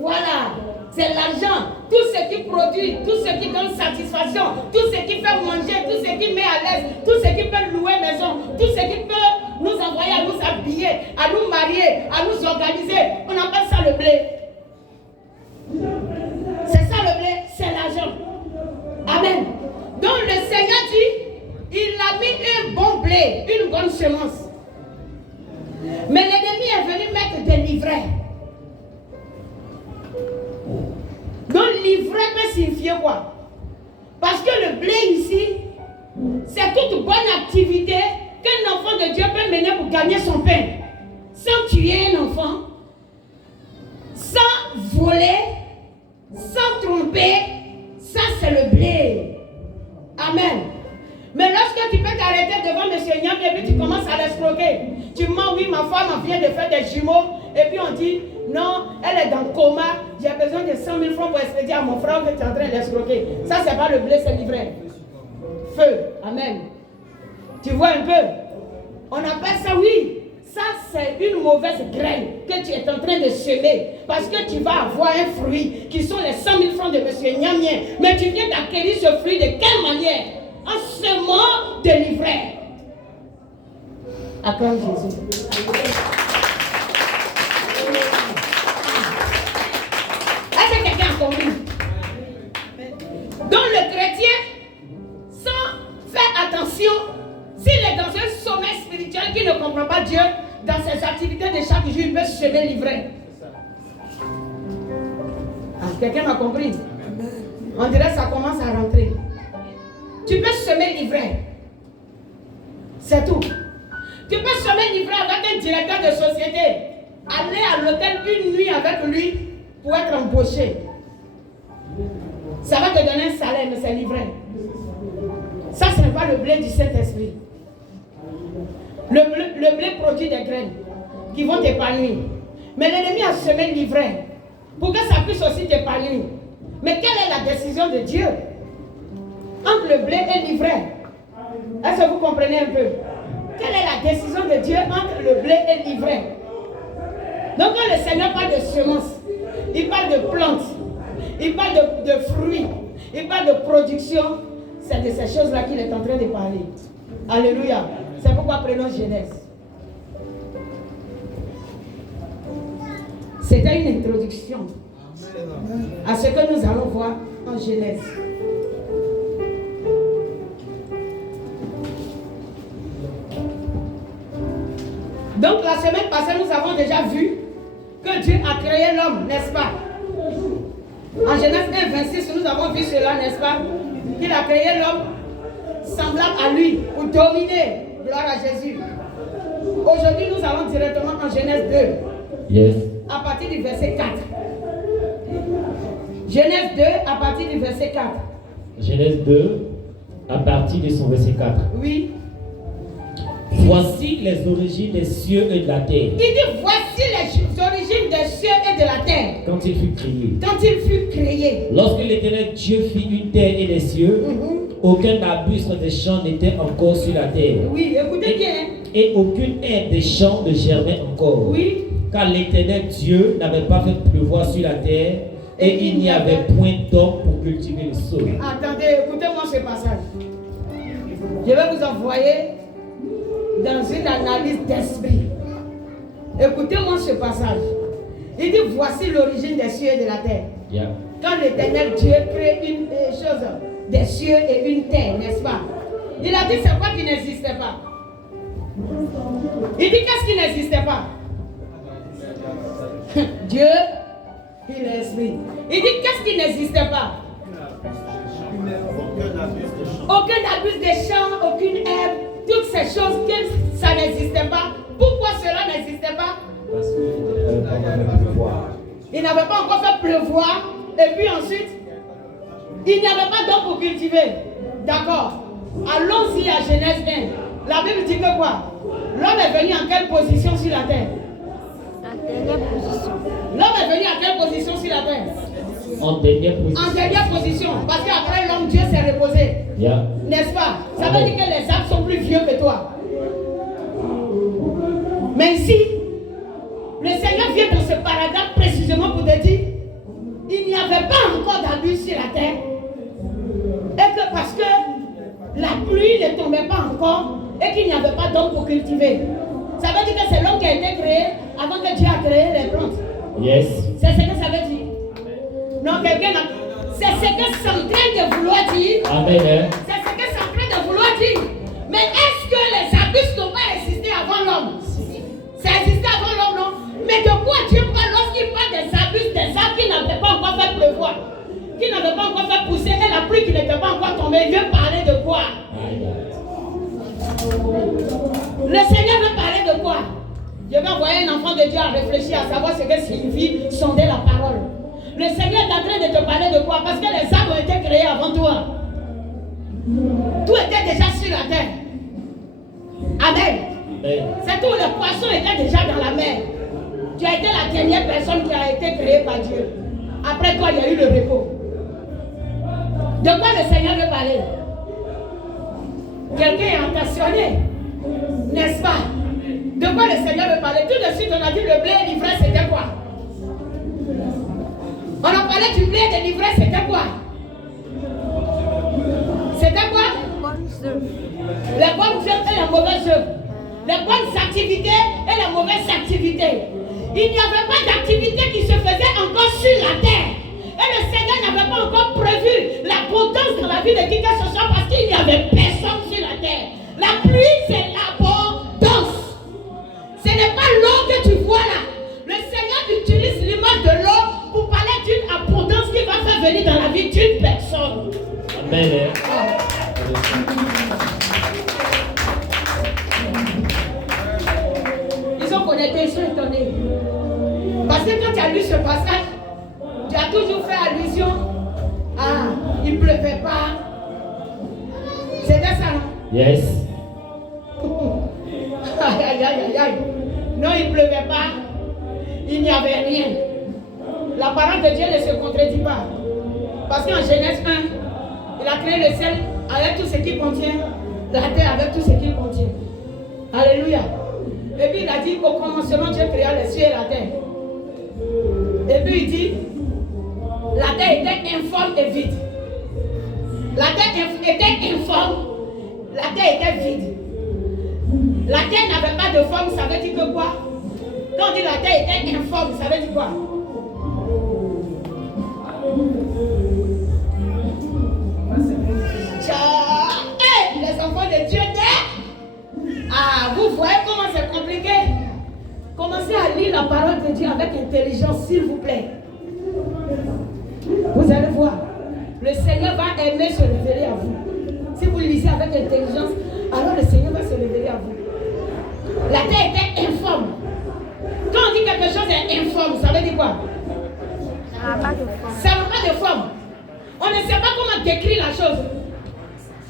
Voilà, c'est l'argent. Tout ce qui produit, tout ce qui donne satisfaction, tout ce qui fait manger, tout ce qui met à l'aise, tout ce qui peut louer maison, tout ce qui peut nous envoyer à nous habiller, à nous marier, à nous organiser. On appelle ça le blé. C'est ça le blé, c'est l'argent. Amen. Donc le Seigneur dit, il a mis un bon blé, une bonne semence. Mais l'ennemi est venu mettre des livrets. Donc l'ivraie peut signifier quoi? Parce que le blé ici, c'est toute bonne activité qu'un enfant de Dieu peut mener pour gagner son pain. Sans tuer un enfant, sans voler, sans tromper, ça c'est le blé. Amen. Mais lorsque tu peux t'arrêter devant M. Nyam et puis tu commences à l'escroquer, tu mens, oui, ma femme vient de faire des jumeaux, et puis on dit, non, elle est dans le coma, j'ai besoin de 100 000 francs pour expédier à mon frère que tu es en train d'escroquer. Ça, c'est pas le blé, c'est l'ivraie. Feu. Amen. Tu vois un peu? On appelle ça, oui. Ça, c'est une mauvaise graine que tu es en train de semer. Parce que tu vas avoir un fruit qui sont les 100 000 francs de M. Nyamien. Mais tu viens d'acquérir ce fruit de quelle manière? En semant de l'ivraie. Acclame Jésus. Est-ce que quelqu'un a compris? Donc le chrétien, sans faire attention, s'il est dans un sommeil spirituel qui ne comprend pas Dieu, dans ses activités de chaque jour, il peut semer l'ivraie. Quelqu'un m'a compris? On dirait que ça commence à rentrer. Tu peux semer l'ivraie. C'est tout. Tu peux semer l'ivraie avec un directeur de société. Aller à l'hôtel une nuit avec lui pour être embauché. Ça va te donner un salaire, mais c'est l'ivraie. Ça, ce n'est pas le blé du Saint-Esprit. Le blé produit des graines qui vont t'épanouir. Mais l'ennemi a semé l'ivraie pour que ça puisse aussi t'épanouir. Mais quelle est la décision de Dieu entre le blé et l'ivraie? Est-ce que vous comprenez un peu? Quelle est la décision de Dieu entre le blé et l'ivraie? Donc quand le Seigneur parle de semences, il parle de plantes, il parle de fruits, il parle de production, c'est de ces choses-là qu'il est en train de parler. Alléluia. C'est pourquoi prenons Genèse. C'était une introduction à ce que nous allons voir en Genèse. Donc la semaine passée, nous avons déjà vu que Dieu a créé l'homme, n'est-ce pas? En Genèse 1, 26, nous avons vu cela, n'est-ce pas? Qu'il a créé l'homme semblable à lui pour dominer. Gloire à Jésus. Aujourd'hui, nous allons directement en Genèse 2. Yes. À partir du verset 4. Genèse 2, à partir du verset 4. Genèse 2, à partir de son verset 4. Oui. Voici les origines des cieux et de la terre. Il dit voici les origines des cieux et de la terre. Quand il fut créé. Quand il fut créé. Lorsque l'Éternel Dieu fit une terre et des cieux, aucun arbuste des champs n'était encore sur la terre. Oui, écoutez bien. Et aucune herbe des champs ne germait encore. Oui. Car l'Éternel Dieu n'avait pas fait pleuvoir sur la terre et il n'y avait point d'homme pour cultiver le sol. Attendez, écoutez-moi ce passage. Je vais vous envoyer dans une analyse d'esprit. Écoutez-moi ce passage. Il dit, voici l'origine des cieux et de la terre. Yeah. Quand l'Éternel Dieu crée une chose, des cieux et une terre, n'est-ce pas? Il a dit, c'est quoi qui n'existait pas? Il dit, qu'est-ce qui n'existait pas? Dieu, il est esprit. Il dit, qu'est-ce qui n'existait pas? Aucun abus des champs, aucune herbe, toutes ces choses, que ça n'existait pas. Pourquoi cela n'existait pas? Parce qu'il n'avait pas encore fait pleuvoir. Et puis ensuite, il n'y avait pas d'homme pour cultiver. D'accord. Allons-y à Genèse 1. La Bible dit que quoi? L'homme est venu en quelle position sur la terre? En dernière position. L'homme est venu en quelle position sur la terre? En dernière position. En dernière position. Parce qu'après l'homme, Dieu s'est reposé. Yeah. N'est-ce pas? Ça veut dire que les arbres sont plus vieux que toi. Mais ici, le Seigneur vient dans ce paragraphe précisément pour te dire, il n'y avait pas encore d'abus sur la terre. Et que parce que la pluie ne tombait pas encore et qu'il n'y avait pas d'homme pour cultiver. Ça veut dire que c'est l'homme qui a été créé avant que Dieu a créé les plantes. Yes. C'est ce que ça veut dire. Non, quelqu'un a... C'est ce que c'est en train de vouloir dire. Amen. C'est ce que c'est en train de vouloir dire. Mais est-ce que les abus n'ont pas existé avant l'homme? Ça existait avant l'homme, non? Mais de quoi Dieu parle lorsqu'il parle des abus, des arbres qui n'avaient pas encore fait pleuvoir, qui n'avaient pas encore fait pousser et la pluie qui n'était pas encore tombée? Il veut parler de quoi? Le Seigneur veut parler de quoi? Je vais envoyer un enfant de Dieu à réfléchir, à savoir ce que signifie sonder la parole. Le Seigneur est en train de te parler de quoi? Parce que les arbres ont été créés avant toi. Tout était déjà sur la terre. Amen. C'est tout, les poissons étaient déjà dans la mer. Tu as été la dernière personne qui a été créée par Dieu. Après toi, il y a eu le repos. De quoi le Seigneur veut parler? Quelqu'un est intentionné, n'est-ce pas? De quoi le Seigneur veut parler? Tout de suite, on a dit le blé et l'ivresse, c'était quoi? On a parlé du blé et de l'ivresse, c'était quoi? C'était quoi? Les bonnes œuvres et les mauvaises œuvres. Les bonnes activités et les mauvaises activités. Il n'y avait pas d'activité qui se faisait encore sur la terre. Et le Seigneur n'avait pas encore prévu l'abondance dans la vie de qui que ce soit parce qu'il n'y avait personne sur la terre. La pluie, c'est l'abondance. Ce n'est pas l'eau que tu vois là. Le Seigneur utilise l'image de l'eau pour parler d'une abondance qui va faire venir dans la vie d'une personne. Amen. Ils sont connectés, ils sont étonnés. Parce que quand tu as lu ce passage, tu as toujours fait allusion à il ne pleuvait pas. C'était ça, non? Yes. Aïe, aïe, aïe, aïe. Non, il ne pleuvait pas. Il n'y avait rien. La parole de Dieu ne se contredit pas. Parce qu'en Genèse 1, il a créé le ciel avec tout ce qu'il contient, la terre avec tout ce qu'il contient. Alléluia. Et puis il a dit qu'au commencement, Dieu créa les cieux et la terre. Et puis il dit, la terre était informe et vide. La terre était informe, la terre était vide. La terre n'avait pas de forme, ça veut dire que quoi? Quand on dit la terre était informe, ça veut dire quoi? Hey, les enfants de Dieu, vous voyez comment c'est compliqué? Commencez à lire la parole de Dieu avec intelligence, s'il vous plaît. Vous allez voir, le Seigneur va aimer se révéler à vous. Si vous lisez avec intelligence, alors le Seigneur va se révéler à vous. La terre était informe. Quand on dit quelque chose est informe, ça veut dire quoi? Ça n'a pas de forme. Ça n'a pas de forme. On ne sait pas comment décrire la chose.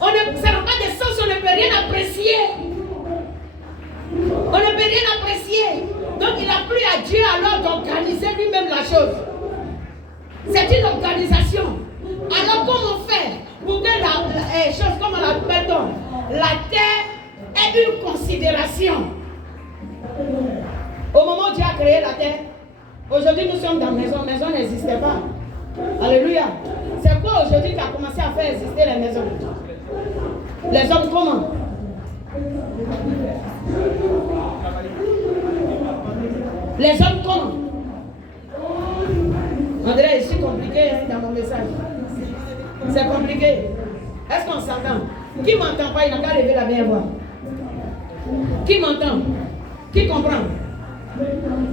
Ça n'a pas de sens, on ne peut rien apprécier. On ne peut rien apprécier. Donc il a plu à Dieu alors d'organiser lui-même la chose. C'est une organisation. Alors comment faire pour que la chose, comme on l'appelle donc, la terre ait une considération? Au moment où Dieu a créé la terre, aujourd'hui nous sommes dans maison. Maison n'existait pas. Alléluia. C'est quoi aujourd'hui qui a commencé à faire exister les maisons? Les hommes comment? Les hommes comment? André, c'est compliqué hein, dans mon message. C'est compliqué. Est-ce qu'on s'entend? Qui m'entend pas, il n'a qu'à lever la main et voir. Qui m'entend? Qui comprend?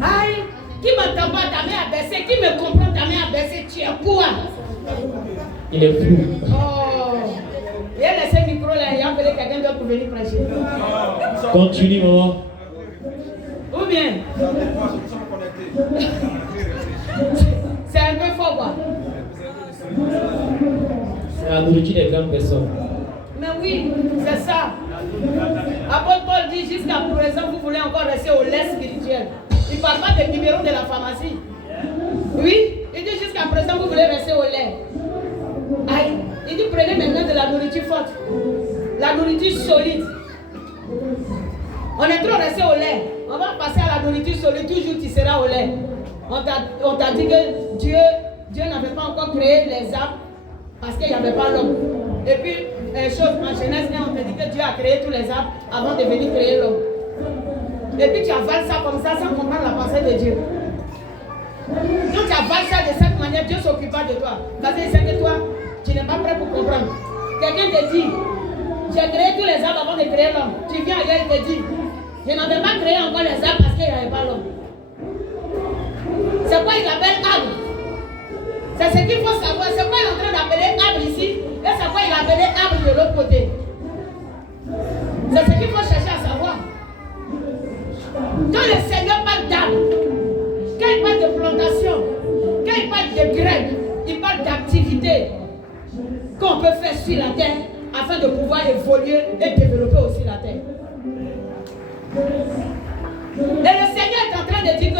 Aïe, qui m'entend pas, ta main a baissé. Qui me comprend, ta main a baissé. Tu es quoi? Il est flou. Oh, il a laissé le micro là, il a appelé quelqu'un d'autre pour venir prêcher. Continue, maman. Ou bien? C'est un peu fort quoi. C'est la nourriture des grandes personnes. Mais oui, c'est ça. Apôtre Paul dit jusqu'à présent, vous voulez encore rester au lait spirituel. Il ne parle pas des numéros de la pharmacie. Oui, il dit jusqu'à présent, vous voulez rester au lait. Aïe, il dit prenez maintenant de la nourriture forte. La nourriture solide. On est trop resté au lait. On va passer à la nourriture solide. Toujours tu seras au lait. On t'a dit que Dieu n'avait pas encore créé les arbres parce qu'il n'y avait pas l'homme. Et puis, en Genèse, on te dit que Dieu a créé tous les arbres avant de venir créer l'homme. Et puis tu avales ça comme ça sans comprendre la pensée de Dieu. Donc tu avales ça de cette manière, Dieu ne s'occupe pas de toi. Parce qu'il sait que toi, tu n'es pas prêt pour comprendre. Quelqu'un te dit, j'ai créé tous les arbres avant de créer l'homme. Tu viens ailleurs et te dit, je n'avais pas créé encore les arbres parce qu'il n'y avait pas l'homme. C'est quoi il appelle arbre? C'est ce qu'il faut savoir. C'est quoi il est en train d'appeler arbre ici et c'est quoi il appelait arbre de l'autre côté. C'est ce qu'il faut chercher à savoir. Quand le Seigneur parle d'arbre, quand il parle de plantation, quand il parle de graines, il parle d'activité qu'on peut faire sur la terre afin de pouvoir évoluer et développer aussi la terre. Et le Seigneur est en train de dire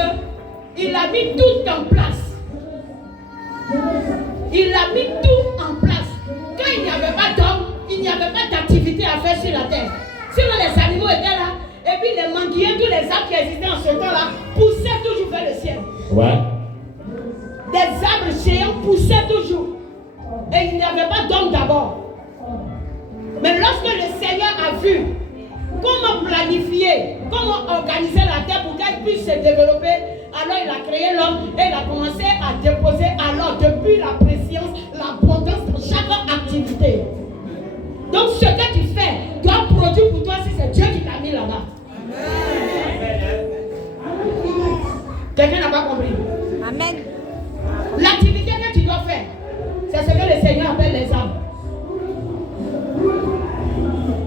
qu'il a mis tout en place. Il a mis tout en place. Quand il n'y avait pas d'homme, il n'y avait pas d'activité à faire sur la terre. Sinon les animaux étaient là, et puis les manguiers, tous les arbres qui existaient en ce temps-là, poussaient toujours vers le ciel. Ouais. Des arbres géants poussaient toujours. Et il n'y avait pas d'homme d'abord. Mais lorsque le Seigneur a vu comment planifier, comment organiser la terre pour qu'elle puisse se développer, alors il a créé l'homme et il a commencé à déposer alors depuis la préscience, l'abondance dans chaque activité. Donc ce que tu fais doit produire pour toi si c'est Dieu qui t'a mis là-bas. Quelqu'un n'a pas compris? Amen. L'activité que tu dois faire, c'est ce que le Seigneur appelle les arbres.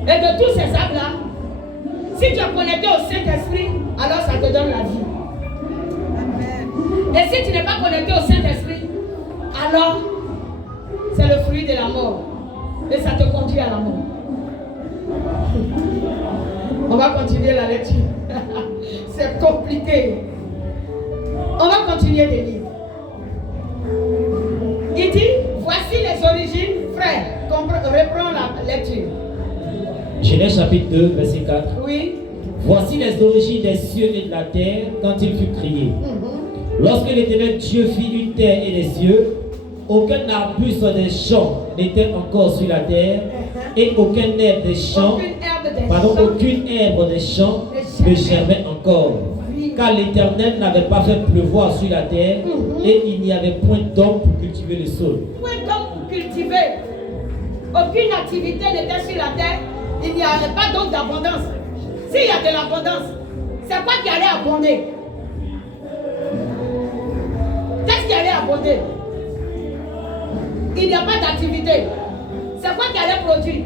Et de tous ces arbres-là, si tu es connecté au Saint-Esprit, alors ça te donne la vie. Et si tu n'es pas connecté au Saint-Esprit, alors c'est le fruit de la mort. Et ça te conduit à la mort. On va continuer la lecture. C'est compliqué. On va continuer de lire. Il dit, voici les origines, frère. Reprends la lecture. Genèse chapitre 2, verset 4. Oui. Voici les origines des cieux et de la terre quand il fut créé. Lorsque l'Éternel Dieu fit une terre et des cieux, aucun arbuste des champs n'était encore sur la terre, et aucun herbe des champs, aucune herbe des champs ne germait encore. Car l'Éternel n'avait pas fait pleuvoir sur la terre, et il n'y avait point d'homme pour cultiver le sol. Point d'homme pour cultiver. Aucune activité n'était sur la terre. Il n'y avait pas donc d'abondance. S'il y a de l'abondance, c'est quoi qui allait abonder? Qu'est-ce qui allait abonder? Il n'y a pas d'activité. C'est quoi qui allait produire?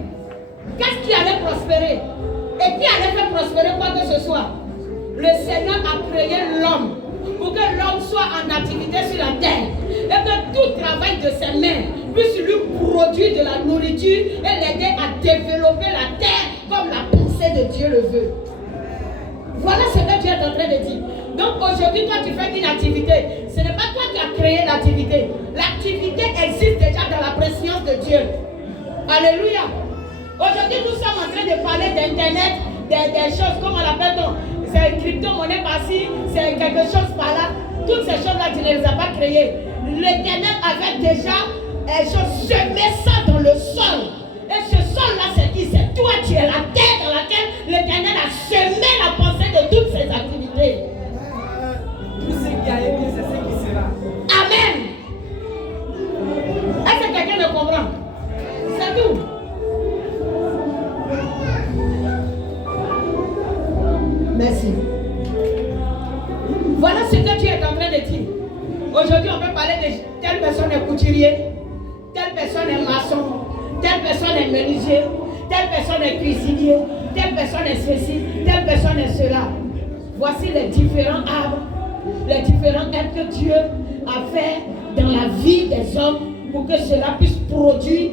Qu'est-ce qui allait prospérer? Et qui allait faire prospérer quoi que ce soit? Le Seigneur a créé l'homme pour que l'homme soit en activité sur la terre et que tout travail de ses mains puisse lui produire de la nourriture et l'aider à développer la terre comme la pensée de Dieu le veut. Voilà ce que Dieu est en train de dire. Donc aujourd'hui, toi tu fais une activité. Ce n'est pas toi qui as créé l'activité. L'activité existe déjà dans la préscience de Dieu. Alléluia. Aujourd'hui, nous sommes en train de parler d'Internet, des choses, comment on l'appelle-t-on? C'est une crypto-monnaie par-ci, c'est quelque chose par-là. Toutes ces choses-là, tu ne les as pas créées. L'Éternel avait déjà semé ça dans le sol. Et ce sol-là, c'est qui? C'est toi, tu es la terre dans laquelle l'Éternel a semé la pensée de toutes ses activités. Tout ce qui a été, c'est ce qui sera. Amen. Est-ce que quelqu'un me comprend? C'est tout. Merci. Voilà ce que tu es en train de dire. Aujourd'hui, on peut parler de telle personne est couturier, telle personne est maçon, telle personne est menuisier, telle personne est cuisinier, telle personne est ceci, telle personne est cela. Voici les différents arbres, les différents êtres que Dieu a fait dans la vie des hommes pour que cela puisse produire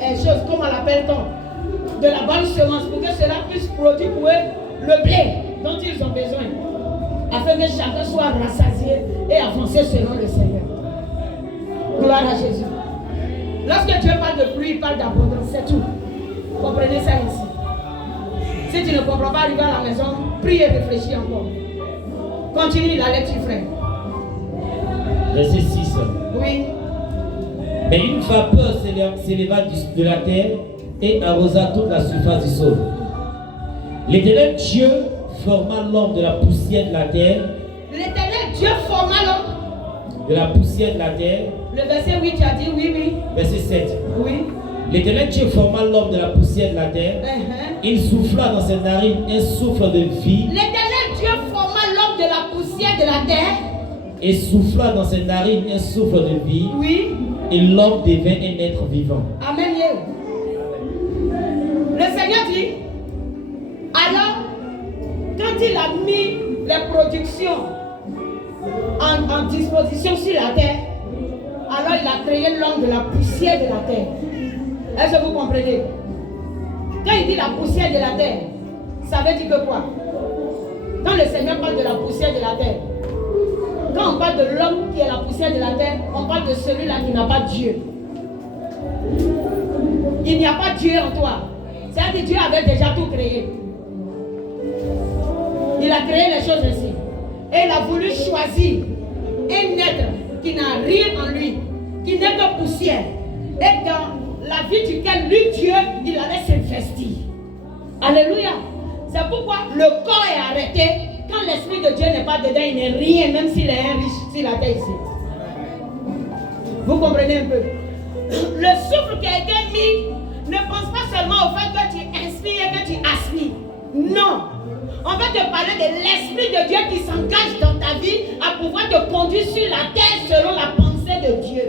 des choses, comme on l'appelle-t-on, de la bonne semence, pour que cela puisse produire pour eux le blé dont ils ont besoin, afin que chacun soit rassasié et avancé selon le Seigneur. Gloire à Jésus. Lorsque Dieu parle de pluie, il parle d'abondance, c'est tout. Comprenez ça ici. Si tu ne comprends pas, arrive à la maison, prie et réfléchis encore. Continue la lecture, frère. Verset 6. Oui. Mais une vapeur s'éleva de la terre et arrosa toute la surface du sol. L'Éternel Dieu forma l'homme de la poussière de la terre. L'Éternel Dieu forma l'homme de la poussière de la terre. Le verset 8, tu as dit oui, oui. Verset 7. Oui. L'Éternel Dieu forma l'homme de la poussière de la terre. Il souffla dans ses narines un souffle de vie. L'Éternel Dieu forma l'homme de la poussière de la terre. Et souffla dans ses narines un souffle de vie. Oui. Et l'homme devint un être vivant. Amen. Le Seigneur dit, alors, quand il a mis les productions en disposition sur la terre, alors il a créé l'homme de la poussière de la terre. Est-ce que vous comprenez? Quand il dit la poussière de la terre, ça veut dire que quoi? Quand le Seigneur parle de la poussière de la terre, quand on parle de l'homme qui est la poussière de la terre, on parle de celui-là qui n'a pas Dieu. Il n'y a pas Dieu en toi. C'est-à-dire que Dieu avait déjà tout créé. Il a créé les choses ainsi. Et il a voulu choisir un être qui n'a rien en lui, qui n'est que poussière. Et dans la vie duquel lui, Dieu, il allait s'investir. Alléluia. C'est pourquoi le corps est arrêté. Quand l'Esprit de Dieu n'est pas dedans, il n'est rien, même s'il est un riche sur la terre ici. Vous comprenez un peu? Le souffle qui a été mis, ne pense pas seulement au fait que tu inspires et que tu aspires. Non. On va te parler de l'Esprit de Dieu qui s'engage dans ta vie à pouvoir te conduire sur la terre selon la pensée de Dieu.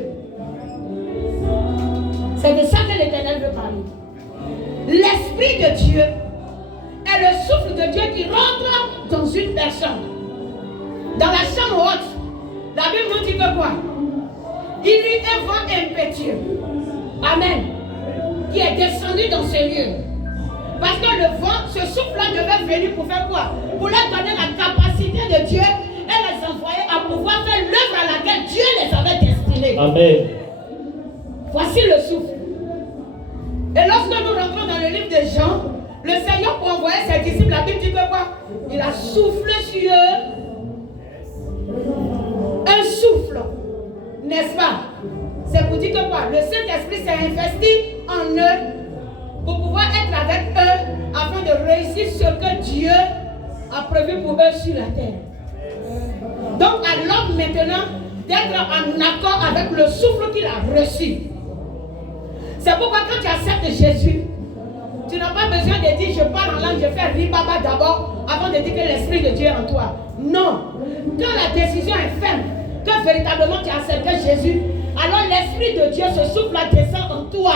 C'est de ça que l'Éternel veut parler. L'Esprit de Dieu est le souffle de Dieu qui rentre dans une personne. Dans la chambre haute, la Bible nous dit que quoi? Il y a un vent impétueux. Amen. Qui est descendu dans ce lieu. Parce que le vent, ce souffle-là devait venir pour faire quoi? Pour leur donner la capacité de Dieu et les envoyer à pouvoir faire l'œuvre à laquelle Dieu les avait destinés. Amen. Voici le souffle. Et lorsque nous rentrons dans le livre de Jean, le Seigneur, pour envoyer ses disciples, la Bible dit que quoi? Il a soufflé sur eux un souffle, n'est-ce pas? C'est pour dire que quoi? Le Saint-Esprit s'est investi en eux pour pouvoir être avec eux afin de réussir ce que Dieu a prévu pour eux sur la terre. Donc à l'homme maintenant d'être en accord avec le souffle qu'il a reçu. C'est pourquoi quand tu acceptes Jésus, tu n'as pas besoin de dire je parle en langue, je fais ribaba d'abord avant de dire que l'Esprit de Dieu est en toi. Non. Quand la décision est ferme, que véritablement tu as accepté Jésus, alors l'Esprit de Dieu, ce souffle descend en toi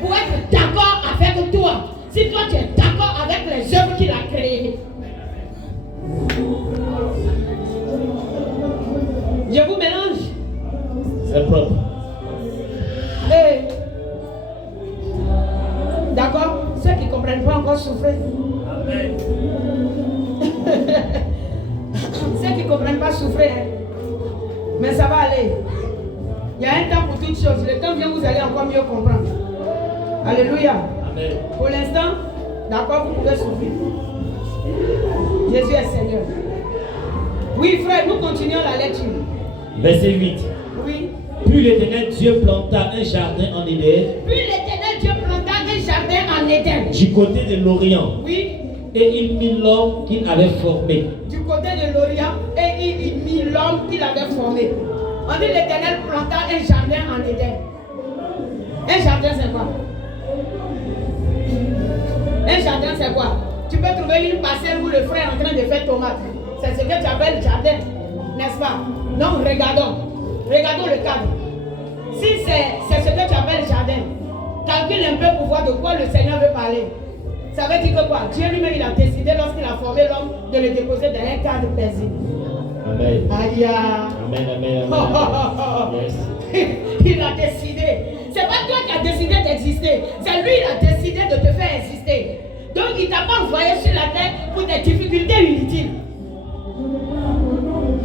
pour être d'accord avec toi. Si toi tu es d'accord avec les œuvres qu'il a créées. Je vous mélange. C'est propre. Et d'accord? Ceux qui ne comprennent pas encore souffrir. Amen. Ceux qui ne comprennent pas souffrir. Mais ça va aller. Il y a un temps pour toutes choses. Le temps vient, vous allez encore mieux comprendre. Alléluia. Amen. Pour l'instant, d'accord, vous pouvez souffrir. Jésus est Seigneur. Oui, frère, nous continuons la lecture. Verset 8. Oui. Puis l'Éternel Dieu planta un jardin en Éden. Puis l'Éternel Dieu planta un jardin en en Éden. du côté de l'Orient. Oui. Et il mit l'homme qu'il avait formé. Du côté de l'Orient, et il mit l'homme qu'il avait formé. On dit l'Éternel planta un jardin en Éden. Un jardin, c'est quoi? Un jardin, c'est quoi? Tu peux trouver une parcelle où le frère est en train de faire tomate. C'est ce que tu appelles jardin, n'est-ce pas? Donc, regardons le cadre. Si c'est ce que tu appelles jardin, calcule un peu pour voir de quoi le Seigneur veut parler. Ça veut dire que quoi? Dieu lui-même, il a décidé lorsqu'il a formé l'homme de le déposer dans un cadre paisible. Amen. Aïe. Amen, amen, amen. Yes. Il a décidé. C'est pas toi qui as décidé d'exister. C'est lui qui a décidé de te faire exister. Donc il ne t'a pas envoyé sur la terre pour des difficultés inutiles.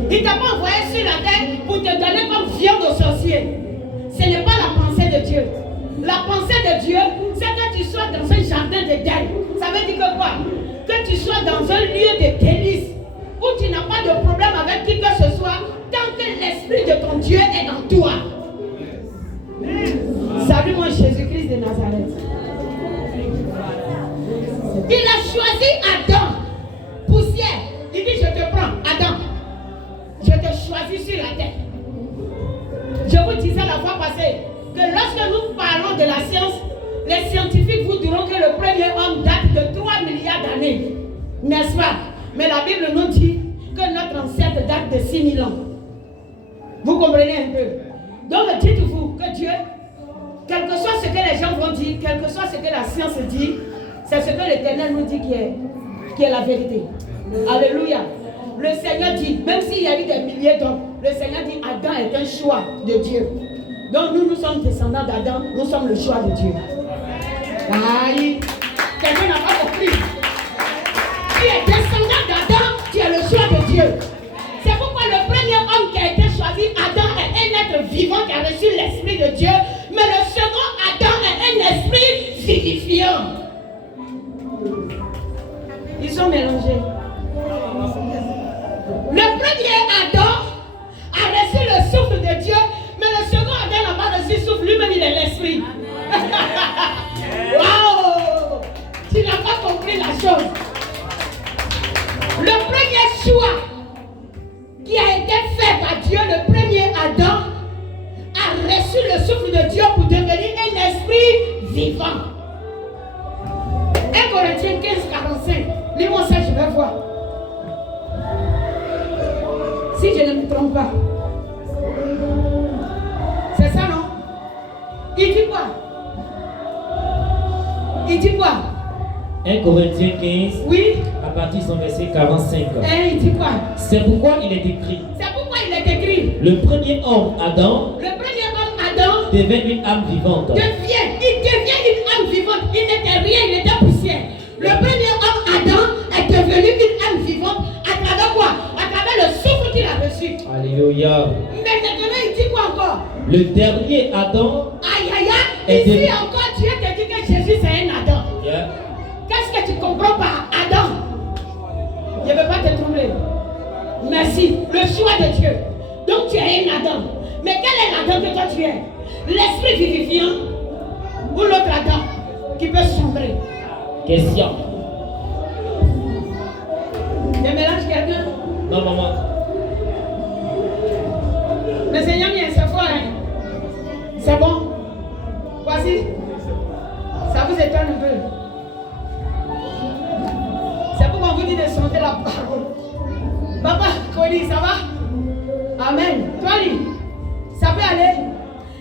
Il ne t'a pas envoyé sur la terre pour te donner comme viande aux sorciers. Ce n'est pas la pensée de Dieu. La pensée de Dieu, c'est que tu sois dans un jardin d'Éden. Ça veut dire que quoi? Que tu sois dans un lieu de délice où tu n'as pas de problème avec qui que ce soit tant que l'Esprit de ton Dieu est dans toi. Salut moi Jésus-Christ de Nazareth. Il a choisi Adam, poussière. Il dit je te prends, Adam. Je te choisis sur la terre. Je vous disais la fois passée que lorsque nous parlons de la science, les scientifiques vous diront que le premier homme date de 3 milliards d'années. N'est-ce pas? Mais la Bible nous dit que notre ancêtre date de 6000 ans. Vous comprenez un peu? Donc dites-vous que Dieu, quel que soit ce que les gens vont dire, quel que soit ce que la science dit, c'est ce que l'Éternel nous dit qui est la vérité. Alléluia. Le Seigneur dit, même s'il y a eu des milliers d'hommes, le Seigneur dit Adam est un choix de Dieu. Donc nous sommes descendants d'Adam, nous sommes le choix de Dieu. Aïe. Quelqu'un n'a pas compris. Tu es descendant d'Adam, tu es le choix de Dieu. C'est pourquoi le premier homme qui a été choisi, Adam, est un être vivant qui a reçu l'Esprit de Dieu. Mais le second Adam est un esprit vivifiant. Ils sont mélangés. Le premier Adam a reçu le souffle de Dieu, mais le second Adam n'a pas reçu le souffle, lui-même il est l'esprit. Waouh! Tu n'as pas compris la chose. Le premier choix qui a été fait par Dieu, le premier Adam, a reçu le souffle de Dieu pour devenir un esprit vivant. 1 Corinthiens 15, 45. Lis-moi ça, je vais voir. Si je ne me trompe pas. C'est ça, non? Il dit quoi? Il dit quoi? 1 Corinthiens 15, oui. À partir de son verset 45. Il dit quoi? C'est pourquoi il est écrit. C'est pourquoi il est écrit. Le premier homme, Adam, devient une âme vivante. Il devient une âme vivante. Il n'était rien, il était poussière. Le premier homme, Adam, est devenu une âme vivante. À travers quoi? À travers le souffle qu'il a reçu. Alléluia. Mais maintenant, il dit quoi encore? Le dernier Adam. Aïe, aïe, aïe. Ici encore, Dieu te dit que Jésus, c'est un Adam. Yeah. Qu'est-ce que tu comprends par Adam? Je ne veux pas te troubler. Merci. Le choix de Dieu. Donc, tu es un Adam. Mais quel est l'Adam que toi tu es? L'esprit vivifiant ou l'autre Adam qui peut sombrer? Question. Je mélange quelqu'un? Non, maman. Le Seigneur vient, c'est fort, hein? C'est bon? Voici. Ça vous étonne un peu. C'est pourquoi on vous dit de chanter la parole. Papa, Cody, ça va? Amen. Toi, Lee, ça peut aller?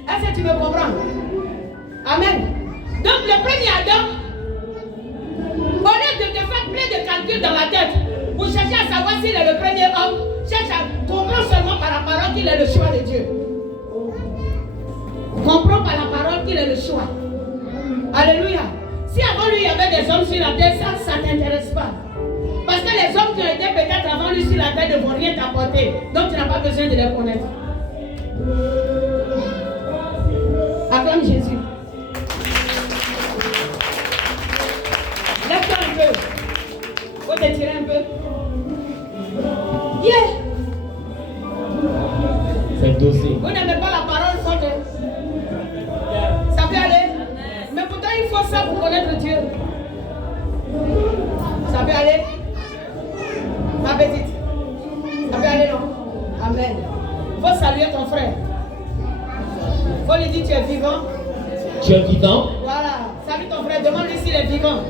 Est-ce que tu me comprends? Amen. Donc, le premier Adam, au lieu de te faire plein de calculs dans la tête, pour chercher à savoir s'il est le premier homme, cherche à comprendre seulement par la parole qu'il est le choix de Dieu. Comprends par la parole qu'il est le choix. Alléluia. Si avant lui il y avait des hommes sur la terre, ça ne t'intéresse pas. Parce que les hommes qui ont été peut-être avant lui sur la terre ne vont rien t'apporter. Donc tu n'as pas besoin de les connaître. Acclame Jésus. Lève-toi un peu. Faut t'étirer un peu. Yeah. C'est dossier. Vous n'aimez pas la parole forte. Ça peut aller. Mais pourtant il faut ça pour connaître Dieu. Ça peut aller? Ma petite. Ça peut aller, non? Amen. Faut saluer ton frère. Faut lui dire tu es vivant. Tu es vivant. Voilà. Salue ton frère. Demande-lui s'il est vivant.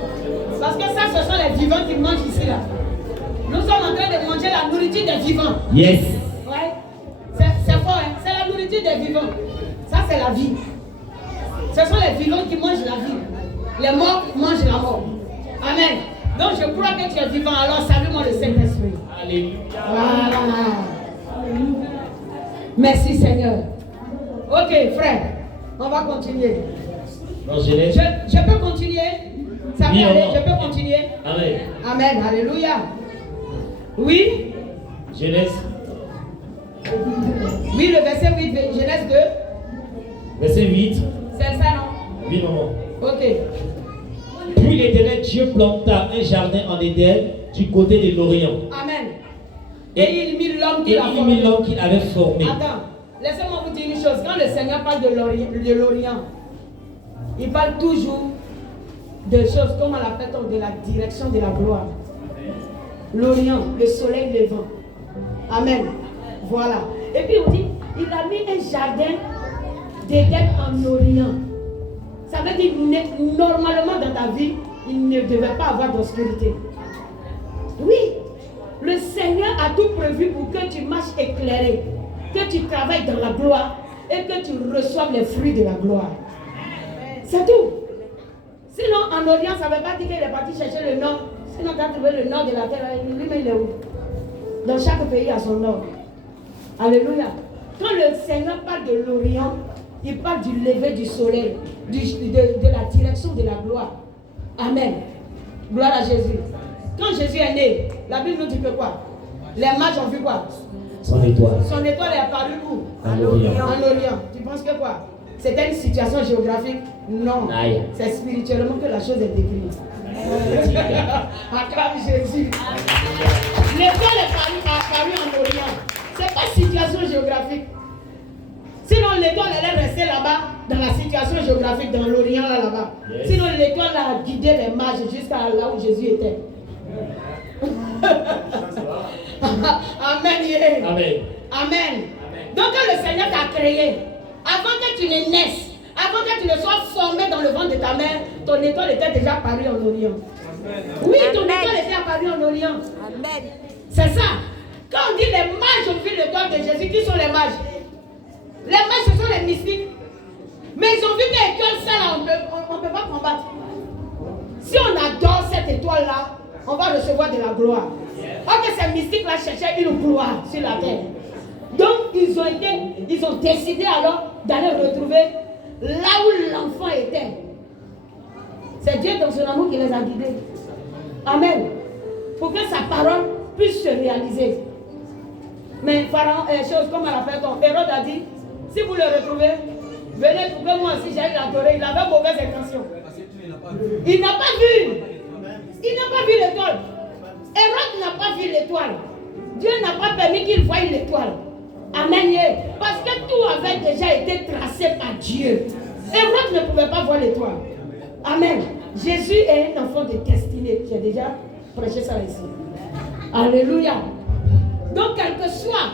Parce que ça, ce sont les vivants qui mangent ici, là. Nous sommes en train de manger la nourriture des vivants. Yes. Ouais. C'est fort, hein? C'est la nourriture des vivants. Ça, c'est la vie. Ce sont les vivants qui mangent la vie. Les morts mangent la mort. Amen. Donc, je crois que tu es vivant. Alors, salue-moi le Saint-Esprit. Alléluia. Voilà. Merci, Seigneur. Ok, frère. On va continuer. Dans Genèse. Je peux continuer? Ça peut Oui, aller? non. Je peux continuer? Amen. Amen. Alléluia. Oui? Genèse. Oui, le verset 8, Genèse 2. Verset 8. C'est ça, non? Oui, maman. Ok. Puis l'Éternel Dieu planta un jardin en Éden du côté de l'Orient. Amen. Et il mit l'homme qu'il Et a il formé. mit l'homme qu'il avait formé. Attends, laissez-moi vous dire une chose. Quand le Seigneur parle de l'Orient, il parle toujours de choses, comme on l'appelle, de la direction de la gloire. L'Orient, le soleil levant. Amen. Voilà. Et puis on dit, il a mis un jardin d'Éden en Orient. Ça veut dire, normalement dans ta vie, il ne devait pas avoir d'obscurité. Oui. Le Seigneur a tout prévu pour que tu marches éclairé, que tu travailles dans la gloire et que tu reçoives les fruits de la gloire. C'est tout. Sinon, en Orient, ça ne veut pas dire qu'il est parti chercher le nord. Sinon, tu as trouvé le nord de la terre, lui-même, il est où? Dans chaque pays a son nord. Alléluia. Quand le Seigneur parle de l'Orient, il parle du lever du soleil, de la direction de la gloire. Amen. Gloire à Jésus. Quand Jésus est né, la Bible nous dit que quoi? Les mages ont vu quoi? Son étoile. Son étoile est apparue où? En Orient. En Orient. Tu penses que quoi? C'était une situation géographique? Non. Aïe. C'est spirituellement que la chose est décrite. Acclame Jésus. L'étoile est apparue en Orient. C'est pas situation géographique. Sinon l'étoile allait rester là-bas dans la situation géographique, dans l'Orient là-bas. Yes. Sinon l'étoile a guidé les mages jusqu'à là où Jésus était. Amen. Yeah. Amen. Amen. Donc quand le Seigneur t'a créé, avant que tu ne naisses, avant que tu ne sois formé dans le ventre de ta mère, ton étoile était déjà apparue en Orient. Oui, ton étoile était apparue en Orient. Amen. C'est ça. Quand on dit les mages ont vu l'étoile de Jésus, qui sont les mages? Les mages, ce sont les mystiques. Mais ils ont vu que l'étoile, ça là, on ne peut pas combattre. Si on adore cette étoile-là, on va recevoir de la gloire. Or que ces mystiques-là cherchaient une gloire sur la terre. Donc, ils ont décidé alors d'aller retrouver là où l'enfant était. C'est Dieu dans son amour qui les a guidés. Amen. Pour que sa parole puisse se réaliser. Mais Pharaon, chose comme on l'appelle, Hérode a dit, si vous le retrouvez, venez trouver moi aussi, j'allais l'adorer. Il avait mauvaise intention. Il n'a pas vu. Il n'a pas vu l'étoile. Hérode n'a pas vu l'étoile. Dieu n'a pas permis qu'il voie l'étoile. Amen. Parce que tout avait déjà été tracé par Dieu. Hérode ne pouvait pas voir l'étoile. Amen. Jésus est un enfant de destinée. J'ai déjà prêché ça ici. Alléluia. Donc, quel que soit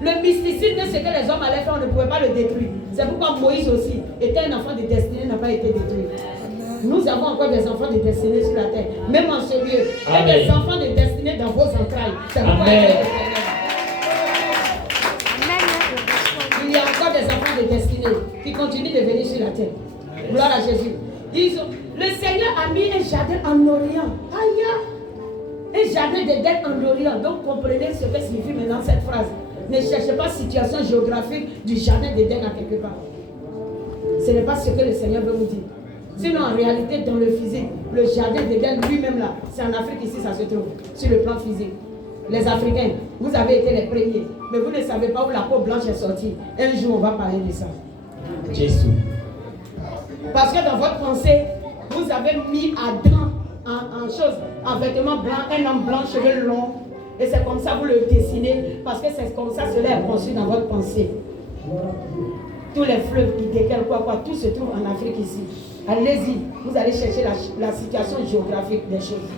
le mysticisme de ce que les hommes allaient faire, on ne pouvait pas le détruire. C'est pourquoi Moïse aussi était un enfant de destinée, n'a pas été détruit. Nous avons encore des enfants de destinée sur la terre, même en ce lieu. Il y a des enfants de destinée dans vos entrailles. C'est pourquoi il y a encore des enfants de destinée qui continuent de venir sur la terre. Gloire à Jésus. Le Seigneur a mis un jardin en Orient. Aïe! Un jardin d'Éden en Orient. Donc comprenez ce que signifie maintenant cette phrase. Ne cherchez pas situation géographique du jardin d'Éden à quelque part. Ce n'est pas ce que le Seigneur veut vous dire. Sinon en réalité dans le physique, le jardin d'Éden lui-même là, c'est en Afrique ici ça se trouve, sur le plan physique. Les Africains, vous avez été les premiers, mais vous ne savez pas où la peau blanche est sortie. Un jour on va parler de ça. Jésus. Parce que dans votre pensée, vous avez mis Adam en vêtements blancs, un homme blanc, cheveux longs. Et c'est comme ça que vous le dessinez, parce que c'est comme ça cela est conçu dans votre pensée. Tous les fleuves qui décalent tout se trouve en Afrique ici. Allez-y, vous allez chercher la situation géographique des choses.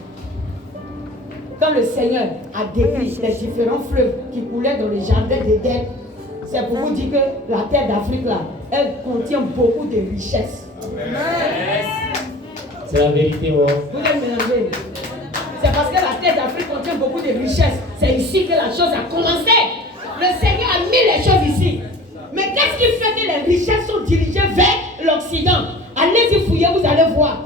quand le Seigneur a décrit les différents fleuves qui coulaient dans le jardin d'Éden, c'est pour vous dire que la terre d'Afrique là, elle contient beaucoup de richesses. C'est la vérité, oh. Vous êtes mélangés. C'est parce que la terre d'Afrique contient beaucoup de richesses. C'est ici que la chose a commencé. Le Seigneur a mis les choses ici. Mais qu'est-ce qui fait que les richesses sont dirigées vers l'Occident? Allez-y fouiller, vous allez voir.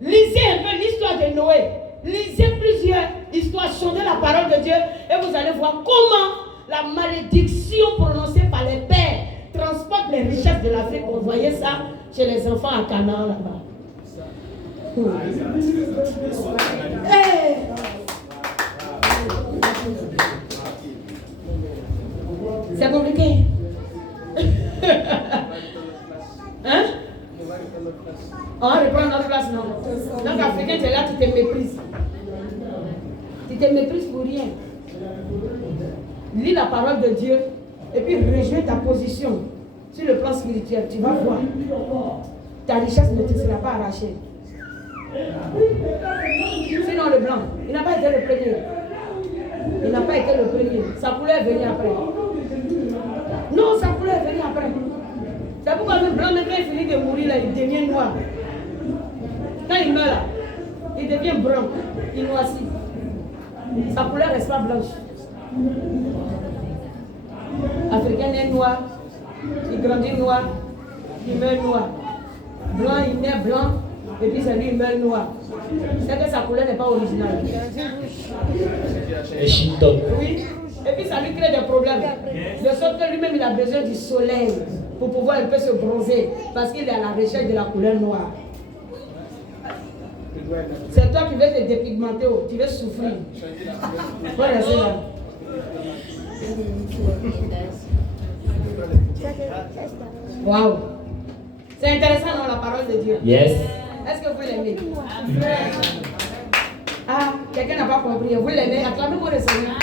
Lisez un peu l'histoire de Noé. Lisez plusieurs histoires, sondez la parole de Dieu et vous allez voir comment la malédiction prononcée par les pères transporte les richesses de l'Afrique. Vous voyez ça chez les enfants à Canaan là-bas. Hey. C'est compliqué. Hein? On reprend notre place, non? Donc, Africain, tu es là, tu te méprises. Tu te méprises pour rien. Lis la parole de Dieu et puis rejoins ta position sur le plan spirituel. Tu vas voir. Ta richesse ne te sera pas arrachée. Sinon, le blanc, il n'a pas été le premier. Il n'a pas été le premier. Sa couleur est venue après. Non, sa couleur est venue après. C'est pourquoi le blanc, même quand il finit de mourir, là, il devient noir. Quand il meurt là, il devient brun, il noircit. Sa couleur reste pas blanche. Africain est noir, il grandit noir, il meurt noir. Blanc, il naît blanc, et puis c'est lui, il meurt noir. C'est que sa couleur n'est pas originale. Et Shinton. Oui, et puis ça lui crée des problèmes. De sorte que lui-même, il a besoin du soleil pour pouvoir un peu se bronzer, parce qu'il est à la recherche de la couleur noire. C'est toi qui veux te dépigmenter, tu veux souffrir. Faut rester là. Waouh! C'est intéressant dans la parole de Dieu. Yes. Est-ce que vous l'aimez? Ah, quelqu'un n'a pas compris. Vous l'aimez? Acclamez pour le Seigneur.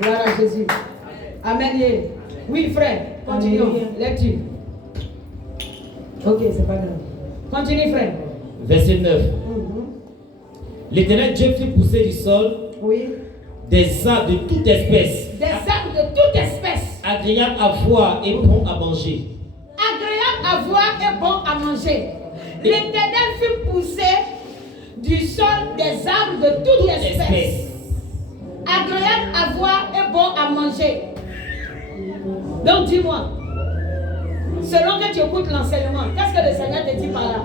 Gloire à Jésus. Amen. Oui, frère, continuons. Lecture. Ok, c'est pas grave. Continue, frère. Verset 9. L'Éternel Dieu fit pousser du sol des arbres de toute espèce. Des arbres de toute espèce. Agréables à voir et bons à manger. Agréables à voir et bons à manger. L'Éternel fit pousser du sol des arbres de toute espèce. Agréables à voir et bons à manger. Donc dis-moi, selon que tu écoutes l'enseignement, qu'est-ce que le Seigneur te dit par là?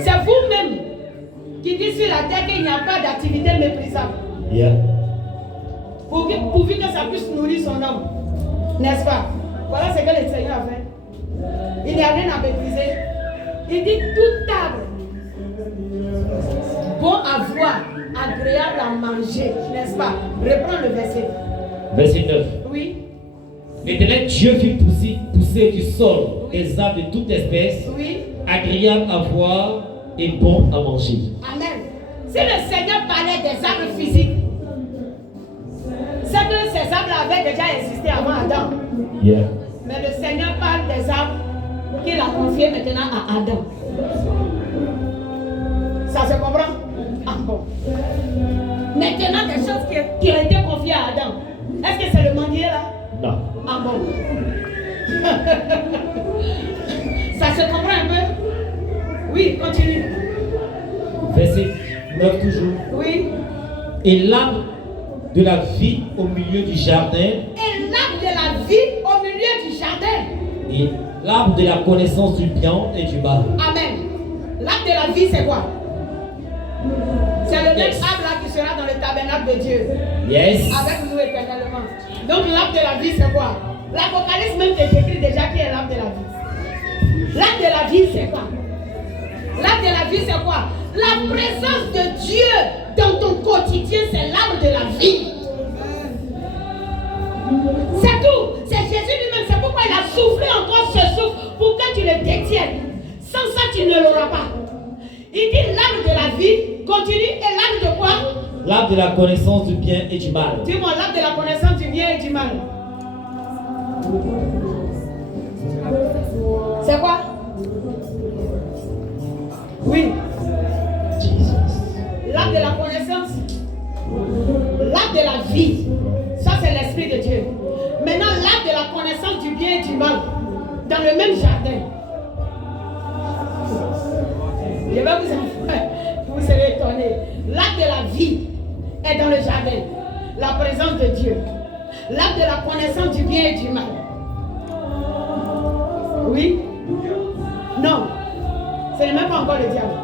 C'est vous-même qui dites sur la terre qu'il n'y a pas d'activité méprisable. Yeah. Pourvu que ça puisse nourrir son homme. N'est-ce pas? Voilà ce que le Seigneur a fait. Il n'y a rien à mépriser. Il dit tout arbre bon à voir, agréable à manger. N'est-ce pas? Reprends le verset. Verset 9. Oui. L'Éternel Dieu fit pousser du sol des arbres de toute espèce, agréables à voir et bons à manger. Amen. Si le Seigneur parlait des arbres physiques, c'est que ces arbres avaient déjà existé avant Adam. Yeah. Mais le Seigneur parle des arbres qu'il a confiés maintenant à Adam. Ça se comprend? Ah bon. Maintenant, des choses qui ont été confiées à Adam. Est-ce que c'est le manguier là? Non. Ah bon. Ça se comprend un peu? Oui, continue. Verset 9 toujours. Oui. Et l'arbre de la vie au milieu du jardin. Et l'arbre de la vie au milieu du jardin. Et l'arbre de la connaissance du bien et du mal. Amen. L'arbre de la vie, c'est quoi? C'est le même arbre là qui sera dans le tabernacle de Dieu. Yes. Avec nous éternellement. Donc l'arbre de la vie, c'est quoi? L'Apocalypse même te décrit déjà qui est l'arbre de la vie. L'arbre de la vie, c'est quoi? L'arbre de la vie, c'est quoi? La présence de Dieu dans ton quotidien, c'est l'arbre de la vie. C'est tout. C'est Jésus lui-même. C'est pourquoi il a soufflé encore ce souffle pour que tu le détiennes. Sans ça, tu ne l'auras pas. Il dit l'arbre de la vie, continue, et l'arbre de quoi? L'arbre de la connaissance du bien et du mal. Dis-moi, l'arbre de la connaissance du bien et du mal. bien et du mal dans le même jardin. Je vais vous serez étonnés. L'arbre de la vie est dans le jardin. La présence de Dieu. L'arbre de la connaissance du bien et du mal. Oui? Non. Ce n'est même pas encore le diable.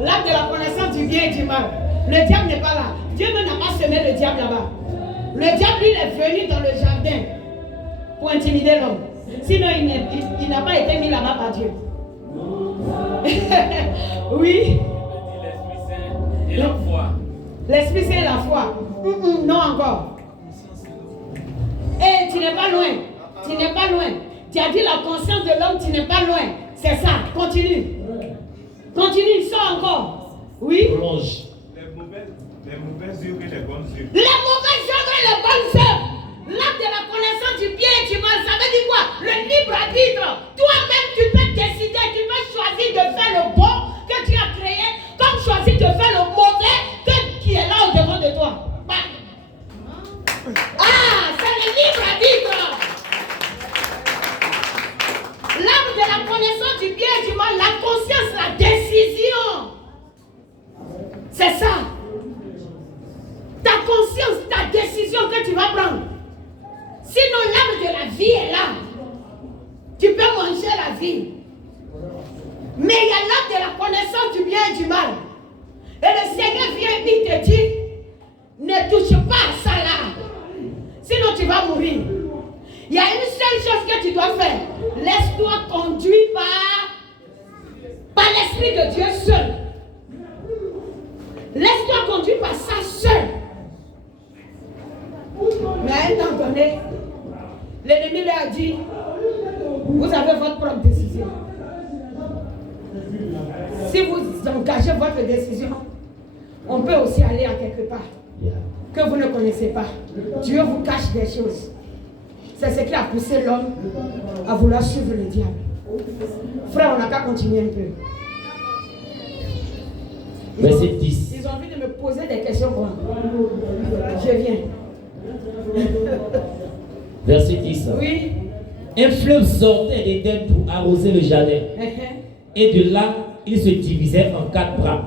L'arbre de la connaissance du bien et du mal. Le diable n'est pas là. Dieu même n'a pas semé le diable là-bas. Le diable, lui, est venu dans le jardin pour intimider l'homme. Sinon, il n'a pas été mis là-bas par Dieu. Oui. L'Esprit Saint et la foi. L'Esprit Saint et la foi. Non encore. Et tu n'es pas loin. Tu n'es pas loin. Tu as dit la conscience de l'homme, tu n'es pas loin. C'est ça. Continue. Continue, sors encore. Oui. Plonge. Les mauvaises œuvres et les bonnes œuvres. Les mauvaises œuvres et les bonnes œuvres. L'acte de la connaissance du bien et du mal, ça veut dire quoi? Le libre arbitre. Toi-même, tu peux décider, tu peux choisir de faire le bon que tu as créé, comme choisir de faire le mauvais qui est là au devant de toi. Ah, c'est le libre arbitre. L'arbre de la connaissance du bien et du mal, la conscience, la décision. C'est ça. Ta conscience, ta décision que tu vas prendre. Sinon, l'arbre de la vie est là. Tu peux manger la vie. Mais il y a l'arbre de la connaissance du bien et du mal. Et le Seigneur vient et te dit, ne touche pas à ça là. Sinon, tu vas mourir. Il y a une seule chose que tu dois faire. Laisse-toi conduire par l'Esprit de Dieu seul. Laisse-toi conduire par ça seul. Mais à un temps donné, l'ennemi leur a dit, vous avez votre propre décision. Si vous engagez votre décision, on peut aussi aller à quelque part que vous ne connaissez pas. Dieu vous cache des choses. C'est ce qui a poussé l'homme à vouloir suivre le diable. Frère, on n'a qu'à continuer un peu. Verset 10. Ils ont envie de me poser des questions pour moi. Je viens. Verset 10. Oui. Un fleuve sortait d'Éden pour arroser le jardin. Et de là, il se divisait en 4 bras.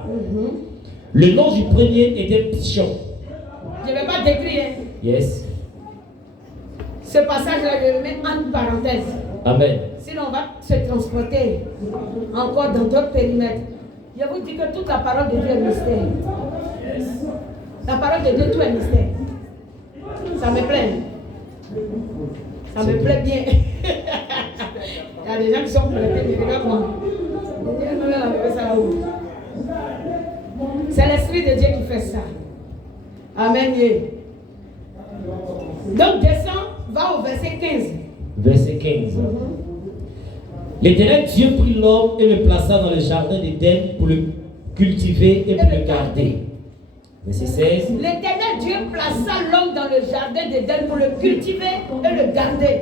Le nom du premier était Pishon. Je ne vais pas décrire. Yes. Ce passage-là, je le mets entre parenthèses. Amen. Sinon, on va se transporter encore dans d'autres périmètres. Je vous dis que toute la parole de Dieu est mystère. La parole de Dieu, tout est mystère. Ça me plaît. Ça me plaît bien. Il y a des gens qui sont prêtés, mais regarde-moi. C'est l'Esprit de Dieu qui fait ça. Amen. Donc, descends, va au verset 15. Verset 15. L'Éternel Dieu prit l'homme et le plaça dans le jardin d'Éden pour le cultiver et pour le garder. Verset 16. L'Éternel Dieu plaça l'homme dans le jardin d'Éden pour le cultiver et le garder.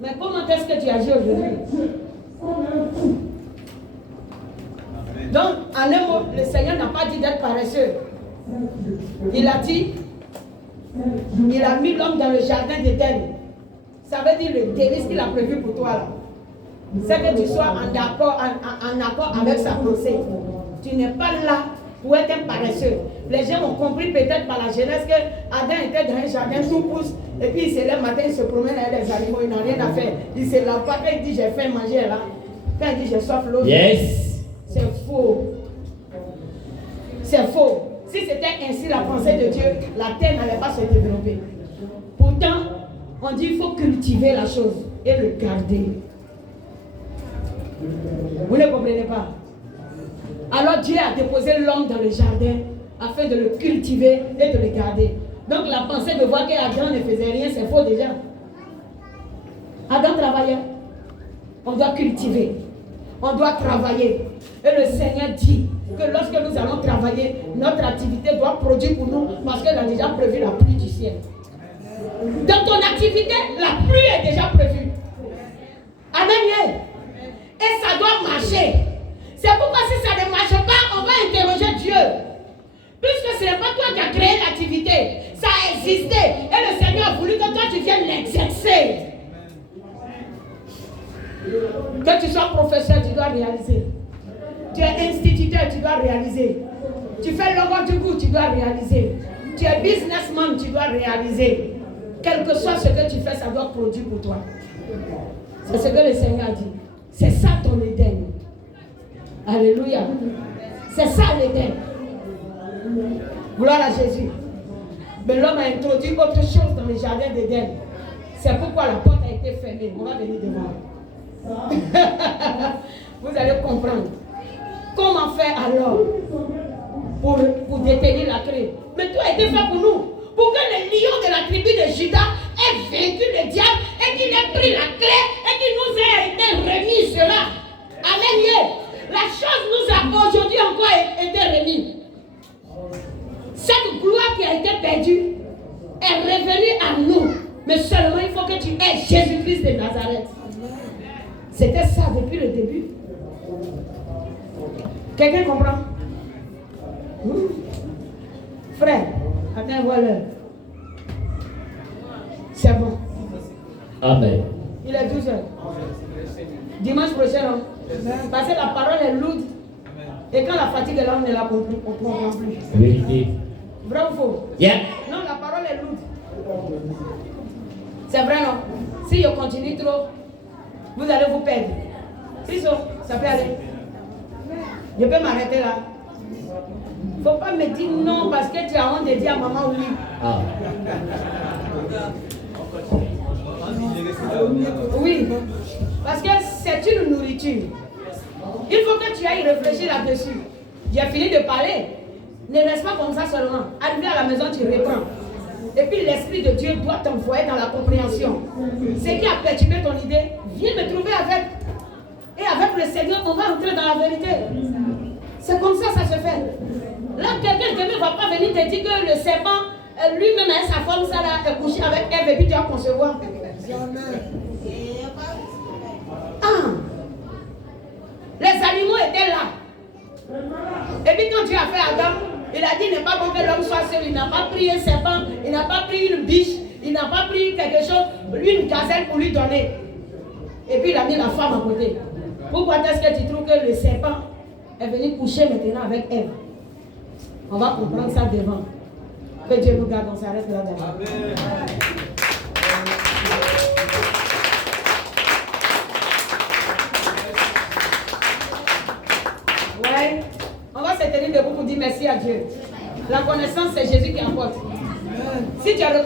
Mais comment est-ce que tu agis aujourd'hui? Donc, en un mot, le Seigneur n'a pas dit d'être paresseux. Il a dit, il a mis l'homme dans le jardin d'Éden. Ça veut dire le délice qu'il a prévu pour toi là. C'est que tu sois en accord avec sa pensée. Tu n'es pas là pour être un paresseux. Les gens ont compris peut-être par la jeunesse que Adam était dans un jardin, tout pousse, et puis il se lève le matin, il se promène avec les animaux, il n'a rien à faire. Il se lave pas, quand il dit j'ai faim, manger là. Quand il dit j'ai soif, l'eau. Yes. C'est faux. C'est faux. Si c'était ainsi la pensée de Dieu, la terre n'allait pas se développer. Pourtant, on dit qu'il faut cultiver la chose et le garder. Vous ne comprenez pas? Alors Dieu a déposé l'homme dans le jardin afin de le cultiver et de le garder. Donc la pensée de voir qu'Adam ne faisait rien, c'est faux déjà. Adam travaillait. On doit cultiver. On doit travailler. Et le Seigneur dit que lorsque nous allons travailler, notre activité doit produire pour nous parce qu'elle a déjà prévu la pluie du ciel. Dans ton activité, la pluie est déjà prévue. Amen. Et ça doit marcher. C'est pourquoi si ça ne marche pas, on va interroger Dieu. Puisque ce n'est pas toi qui as créé l'activité, ça a existé. Et le Seigneur a voulu que toi tu viennes l'exercer. Que tu sois professeur, tu dois réaliser. Tu es instituteur, tu dois réaliser. Tu fais logo du goût, tu dois réaliser. Tu es businessman, tu dois réaliser. Quel que soit ce que tu fais, ça doit produire pour toi. C'est ce que le Seigneur dit. C'est ça ton Éden. Alléluia. C'est ça l'Éden. Gloire à Jésus. Mais l'homme a introduit autre chose dans le jardin d'Éden. C'est pourquoi la porte a été fermée. On va venir devant. Vous allez comprendre. Comment faire alors pour détenir la clé? Mais tout a été fait pour nous. Pour que le lion de la tribu de Juda ait vaincu le diable et qu'il ait pris la clé et qu'il nous ait été remis cela. Amen. La chose nous a aujourd'hui encore été remise. Cette gloire qui a été perdue est revenue à nous. Mais seulement il faut que tu aies Jésus-Christ de Nazareth. C'était ça depuis le début. Quelqu'un comprend? Frère, attends, voilà. C'est bon. Amen. Il est 12h. Dimanche prochain, hein? Parce que la parole est lourde. Et quand la fatigue est là, on ne la comprend plus. Vérité. Vrai ou faux? Yeah. Non, la parole est lourde. C'est vrai, non? Si je continue trop, vous allez vous perdre. Si ça peut aller. Je peux m'arrêter là. Il ne faut pas me dire non parce que tu as honte de dire à maman oui. Ah. Oui. Parce que c'est une nourriture. Il faut que tu ailles réfléchir là-dessus. J'ai fini de parler. Ne reste pas comme ça seulement. Arrivé à la maison, tu reprends. Et puis l'Esprit de Dieu doit t'envoyer dans la compréhension. Ce qui a perturbé ton idée, viens me trouver avec. Et avec le Seigneur, on va entrer dans la vérité. C'est comme ça se fait. Là, quelqu'un ne va pas venir te dire que le serpent, lui-même a sa femme, ça là, est couché avec Ève et puis tu vas concevoir. Ah! Les animaux étaient là. Et puis quand Dieu a fait Adam, il a dit il n'est pas bon que l'homme soit seul. Il n'a pas pris un serpent, il n'a pas pris une biche, il n'a pas pris quelque chose, une gazelle pour lui donner. Et puis il a mis la femme à côté. Pourquoi est-ce que tu trouves que le serpent est venu coucher maintenant avec Ève? On va comprendre ça devant. Que Dieu nous garde, on s'arrête là devant. Ouais. On va se tenir debout pour dire merci à Dieu. La connaissance, c'est Jésus qui apporte. Si tu as